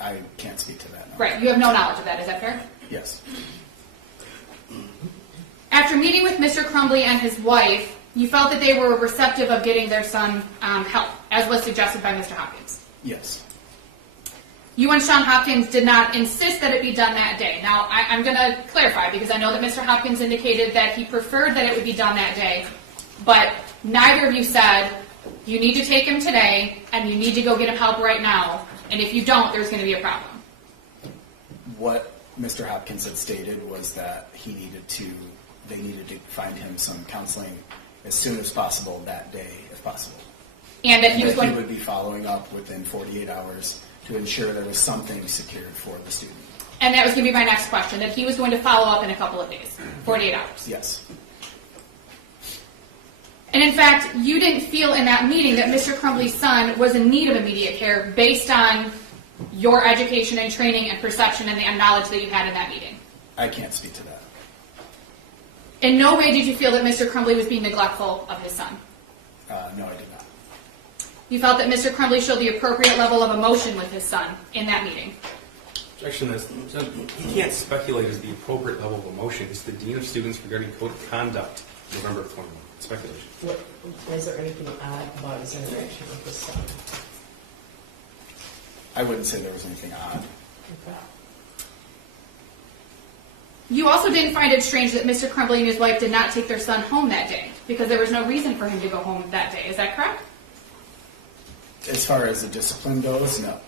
I can't speak to that, no. Right, you have no knowledge of that. Is that fair? Yes. After meeting with Mr. Crumbley and his wife, you felt that they were receptive of getting their son help, as was suggested by Mr. Hopkins. Yes. You and Sean Hopkins did not insist that it be done that day. Now, I'm going to clarify, because I know that Mr. Hopkins indicated that he preferred that it would be done that day, but neither of you said, you need to take him today, and you need to go get him help right now, and if you don't, there's going to be a problem. What Mr. Hopkins had stated was that they needed to find him some counseling as soon as possible that day, if possible. And that he was That he going would be following up within 48 hours to ensure there was something secured for the student. and that was going to be my next question, that he was going to follow up in a couple of days, 48 hours. Yes. And in fact, you didn't feel in that meeting that Mr. Crumbley's son was in need of immediate care based on your education and training and perception and the knowledge that you had in that meeting. I can't speak to that. In no way did you feel that Mr. Crumbley was being neglectful of his son. No, I did not. You felt that Mr. Crumbley showed the appropriate level of emotion with his son in that meeting. Objection is, he can't speculate as the appropriate level of emotion. It's the dean of students regarding code of conduct. November of 21. Speculation. What, is there anything odd about his interaction with his son? I wouldn't say there was anything odd. Okay. You also didn't find it strange that Mr. Crumbley and his wife did not take their son home that day because there was no reason for him to go home that day. Is that correct? As far as the discipline goes, no.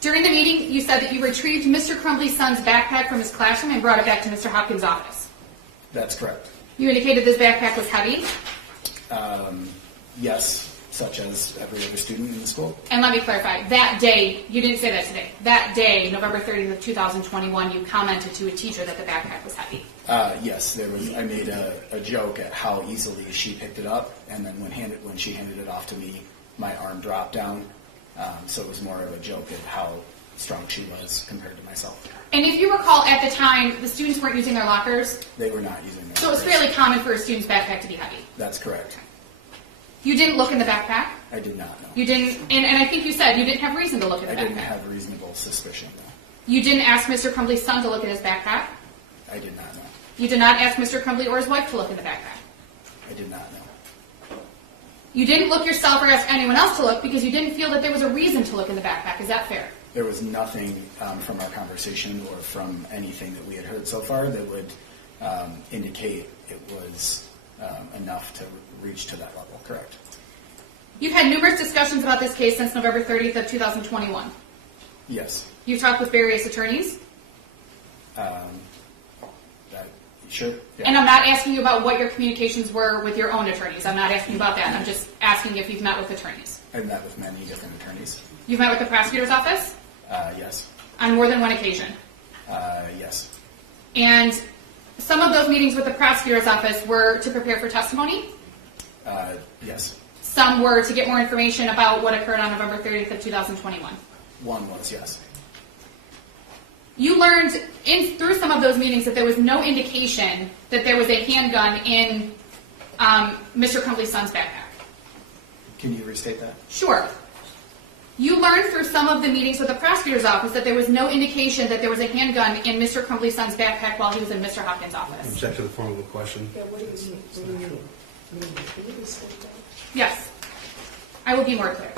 During the meeting, you said that you retrieved Mr. Crumbley's son's backpack from his classroom and brought it back to Mr. Hopkins' office. That's correct. You indicated this backpack was heavy. Yes, such as every other student in the school. And let me clarify, that day, you didn't say that today, that day, November 30th of 2021, you commented to a teacher that the backpack was heavy. Yes, there was. I made a joke at how easily she picked it up, and then when she handed it off to me, my arm dropped down. So it was more of a joke at how strong she was compared to myself. And if you recall, at the time, the students weren't using their lockers, They were not using their so it was lockers. fairly common for a student's backpack to be heavy. That's correct. You didn't look in the backpack. I did not know. You didn't, and I think you said you didn't have reason to look at I the didn't backpack. have reasonable suspicion, though. You didn't ask Mr. Crumbley's son to look at his backpack. I did not know. You did not ask Mr. Crumbley or his wife to look in the backpack. I did not know. You didn't look yourself or ask anyone else to look because you didn't feel that there was a reason to look in the backpack. Is that fair? There was nothing from our conversation or from anything that we had heard so far that would indicate it was enough to reach to that level, correct? You've had numerous discussions about this case since November 30th of 2021. Yes. You've talked with various attorneys. Sure. Yeah. And I'm not asking you about what your communications were with your own attorneys. I'm not asking you about that. I'm just asking if you've met with attorneys. I've met with many different attorneys. You've met with the prosecutor's office Yes. on more than one occasion. Yes. And some of those meetings with the prosecutor's office were to prepare for testimony. Yes. Some were to get more information about what occurred on November 30th of 2021. One was yes. You learned through some of those meetings that there was no indication that there was a handgun in Mr. Crumbley's son's backpack. Can you restate that? Sure. You learned through some of the meetings with the prosecutor's office that there was no indication that there was a handgun in Mr. Crumbley's son's backpack while he was in Mr. Hopkins' office. Object to the form of the question. Yeah, what do you mean? What do you mean? Can you restate that? Yes. I will be more clear.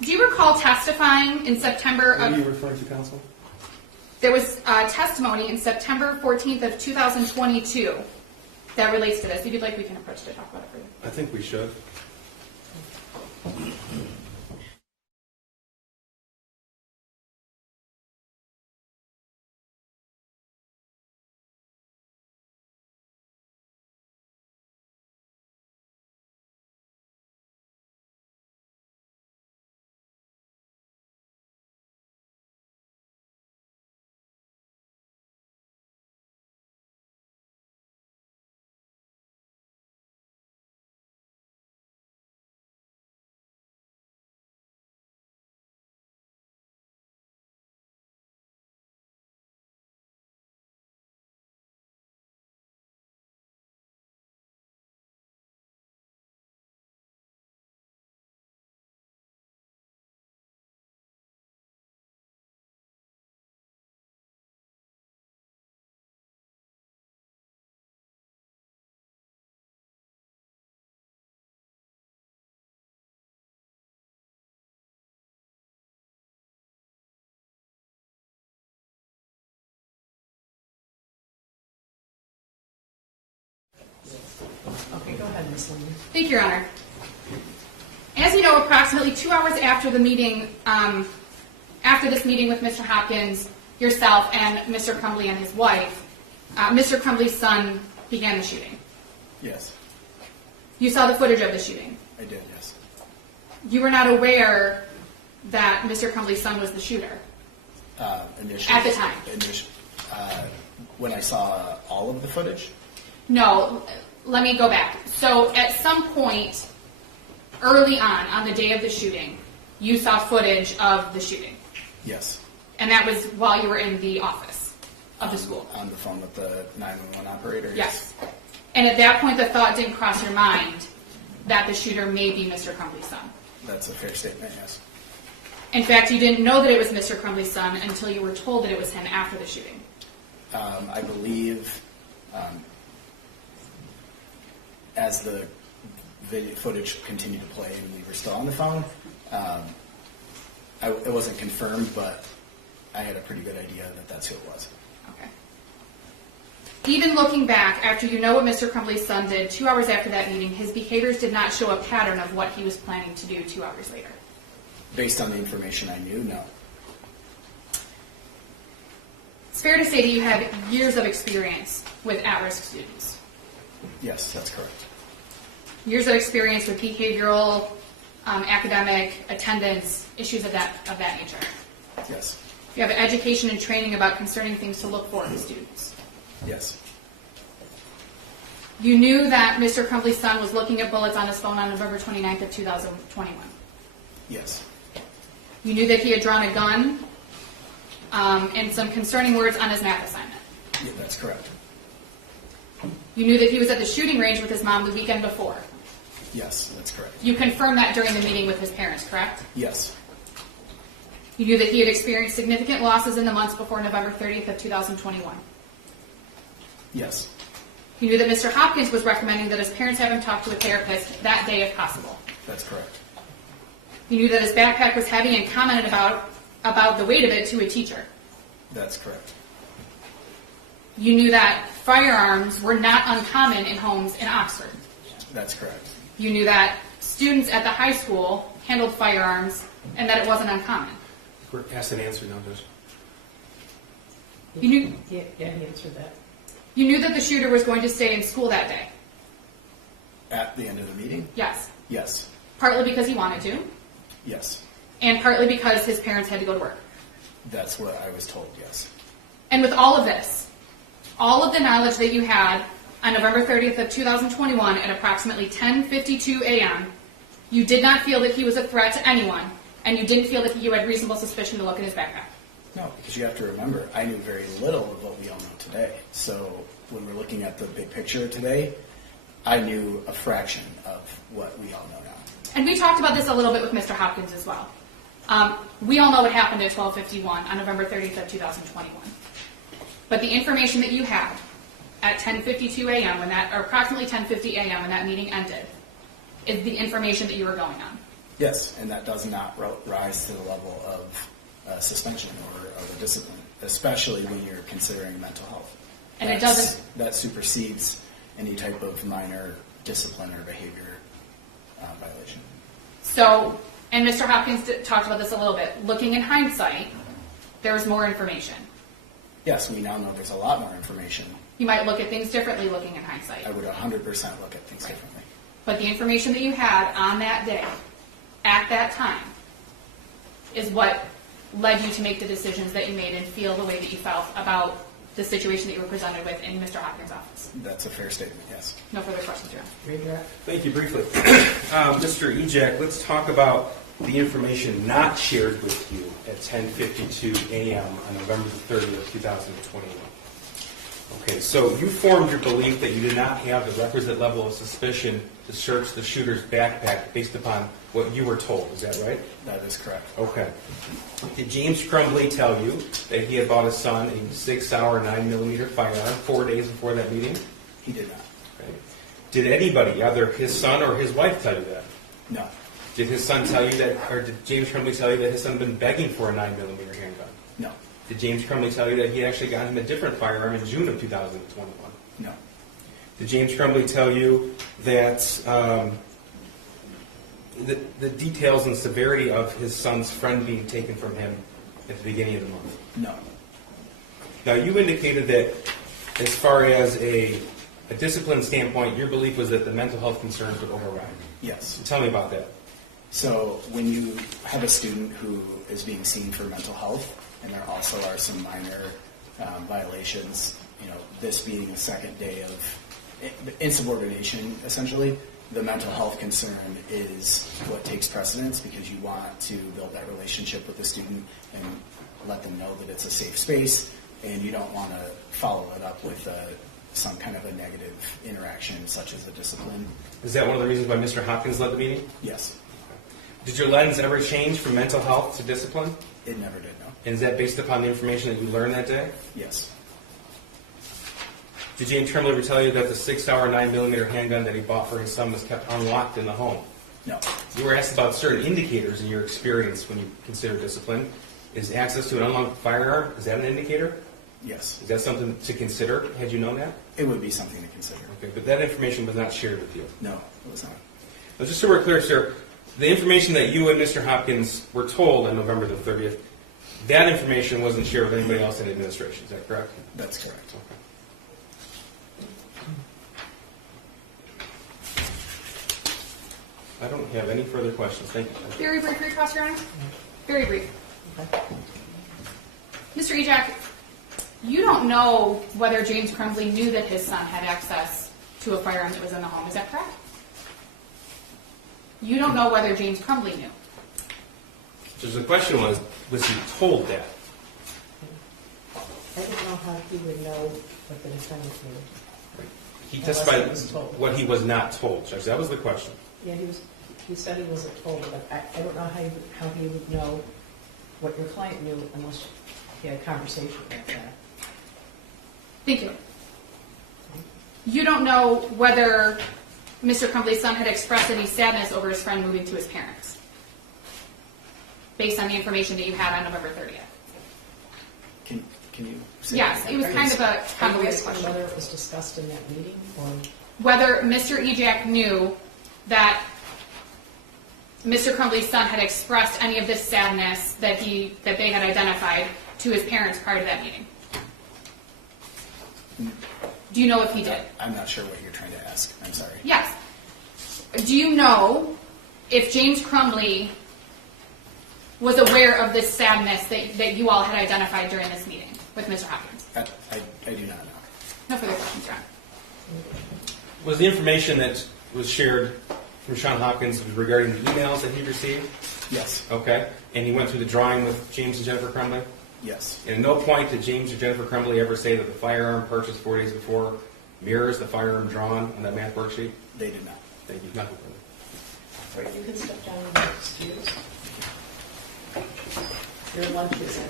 Do you recall testifying in September What are of... you referring to, counsel? There was testimony in September 14th of 2022 that relates to this. If you'd like, we can approach to talk about it for you. I think we should. Okay, go ahead, Ms. Lynn. Thank you, Your Honor. As you know, approximately 2 hours after the meeting, after this meeting with Mr. Hopkins, yourself, and Mr. Crumbley and his wife, Mr. Crumbley's son began the shooting. Yes. You saw the footage of the shooting. I did, yes. You were not aware that Mr. Crumbley's son was the shooter. Initially. At the time. When I saw all of the footage? No, let me go back. So at some point early on the day of the shooting, you saw footage of the shooting. Yes. And that was while you were in the office of the school. On the phone with the 911 operator? Yes. And at that point, the thought didn't cross your mind that the shooter may be Mr. Crumbley's son. That's a fair statement, yes. In fact, you didn't know that it was Mr. Crumbley's son until you were told that it was him after the shooting. I believe as the video footage continued to play and we were still on the phone, it wasn't confirmed, but I had a pretty good idea that that's who it was. Okay. Even looking back, after you know what Mr. Crumbley's son did 2 hours after that meeting, his behaviors did not show a pattern of what he was planning to do 2 hours later. Based on the information I knew, no. It's fair to say that you had years of experience with at-risk students. Yes, that's correct. Years of experience with behavioral, academic, attendance, issues of that nature. Yes. You have education and training about concerning things to look for in students. Yes. You knew that Mr. Crumbley's son was looking at bullets on his phone on November 29th of 2021. Yes. You knew that he had drawn a gun and some concerning words on his math assignment. Yeah, that's correct. You knew that he was at the shooting range with his mom the weekend before. Yes, that's correct. You confirmed that during the meeting with his parents, correct? Yes. You knew that he had experienced significant losses in the months before November 30th of 2021. Yes. You knew that Mr. Hopkins was recommending that his parents have him talk to a therapist that day if possible. That's correct. You knew that his backpack was heavy and commented about the weight of it to a teacher. That's correct. You knew that firearms were not uncommon in homes in Oxford. That's correct. You knew that students at the high school handled firearms and that it wasn't uncommon. We're asked and answered now, Judge. You knew, Yeah, he answered that. you knew that the shooter was going to stay in school that day. At the end of the meeting? Yes. Yes. Partly because he wanted to, Yes. and partly because his parents had to go to work. That's what I was told, yes. And with all of this, all of the knowledge that you had on November 30th of 2021 at approximately 10:52 a.m., you did not feel that he was a threat to anyone, and you didn't feel that you had reasonable suspicion to look at his backpack. No, because you have to remember, I knew very little of what we all know today. So when we're looking at the big picture today, I knew a fraction of what we all know now. And we talked about this a little bit with Mr. Hopkins as well. We all know what happened at 12:51 on November 30th of 2021. But the information that you had at 10:52 a.m. or approximately 10:50 a.m. when that meeting ended, is the information that you were going on. Yes, and that does not rise to the level of suspension or a discipline, especially when you're considering mental health. And it doesn't. That supersedes any type of minor discipline or behavior violation. So, and Mr. Hopkins talked about this a little bit. Looking in hindsight, there's more information. Yes, we now know there's a lot more information. You might look at things differently looking in hindsight. I would 100% look at things differently. But the information that you had on that day, at that time, is what led you to make the decisions that you made and feel the way that you felt about the situation that you were presented with in Mr. Hopkins' office. That's a fair statement, yes. No further questions, Your Honor. Read that. Thank you. Briefly, Mr. Ejak, let's talk about the information not shared with you at 10:52 a.m. on November 30th, 2021. Okay, so you formed your belief that you did not have the requisite level of suspicion to search the shooter's backpack based upon what you were told. Is that right? That is correct. Okay. Did James Crumbley tell you that he had bought his son a 6-hour 9mm firearm 4 days before that meeting? He did not. Okay. Did anybody, either his son or his wife, tell you that? No. Did his son tell you that, or did James Crumbley tell you that his son had been begging for a 9mm handgun? No. Did James Crumbley tell you that he actually got him a different firearm in June of 2021? No. Did James Crumbley tell you that the details and severity of his son's friend being taken from him at the beginning of the month? No. Now, you indicated that as far as a discipline standpoint, your belief was that the mental health concerns would override. Yes. So tell me about that. So when you have a student who is being seen for mental health, and there also are some minor violations, this being the second day of insubordination, essentially, the mental health concern is what takes precedence because you want to build that relationship with the student and let them know that it's a safe space, and you don't want to follow it up with some kind of a negative interaction, such as a discipline. Is that one of the reasons why Mr. Hopkins led the meeting? Yes. Did your lens ever change from mental health to discipline? It never did, no. And is that based upon the information that you learned that day? Yes. Did James Crumbley ever tell you that the 6-hour 9mm handgun that he bought for his son was kept unlocked in the home? No. You were asked about certain indicators in your experience when you consider discipline. Is access to an unlocked firearm, is that an indicator? Yes. Is that something to consider, had you known that? It would be something to consider. Okay, but that information was not shared with you. No, it was not. Now, just so we're clear, sir, the information that you and Mr. Hopkins were told on November the 30th, that information wasn't shared with anybody else in the administration, is that correct? That's correct. Okay. I don't have any further questions. Thank you. Very brief request, Your Honor. Very brief. Okay. Mr. Ejak, you don't know whether James Crumbley knew that his son had access to a firearm that was in the home. Is that correct? You don't know whether James Crumbley knew. So the question was he told that? I don't know how he would know what the defendant knew. He Unless testified he was told. what he was not told, Judge. That was the question. Yeah, he said he wasn't told, but I don't know how he would know what your client knew unless he had a conversation like that. Thank you. You don't know whether Mr. Crumbley's son had expressed any sadness over his friend moving to his parents, based on the information that you had on November 30th. Can you say Yes, that? it was kind of a Are you convoluted asking question. whether it was discussed in that meeting or? Whether Mr. Ejak knew that Mr. Crumbley's son had expressed any of this sadness that they had identified to his parents prior to that meeting. Do you know if he did? I'm not sure what you're trying to ask. I'm sorry. Yes. Do you know if James Crumbley was aware of this sadness that you all had identified during this meeting with Mr. Hopkins? I do not know. No further questions, John. Was the information that was shared from Sean Hopkins regarding the emails that he received? Yes. Okay. And he went through the drawing with James and Jennifer Crumbley? Yes. And at no point did James or Jennifer Crumbley ever say that the firearm purchased 4 days before mirrors the firearm drawn on that math worksheet? They did not. Thank you. Nothing further. Right, you can step down and excuse. Your lunch is in.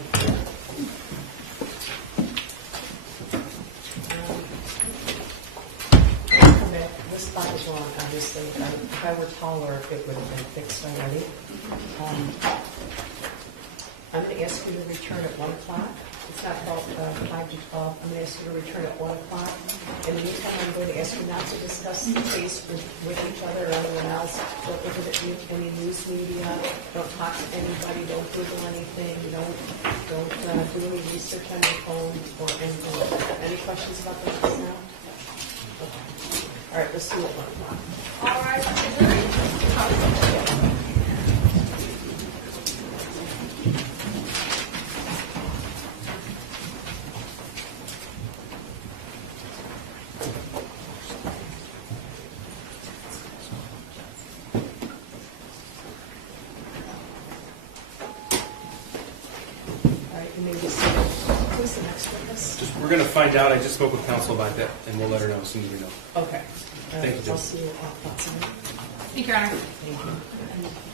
This spot is wrong, obviously. If I were taller, it would have been fixed already. I'm going to ask you to return at 1 o'clock. It's not about 5 to 12. I'm going to ask you to return at 1 o'clock. In the meantime, I'm going to ask you not to discuss the case with each other or anyone else. Don't look at any news media. Don't talk to anybody. Don't Google anything. Don't do any research on your phone or anything like that. Any questions about the case now? Okay. All right, let's see you at 1 o'clock. All right. Who's the next witness? We're going to find out. I just spoke with counsel about that, and we'll let her know as soon as we know. Okay. Thank you, Joe. I'll see you at 1 o'clock. Thank you, Your Honor. Thank you.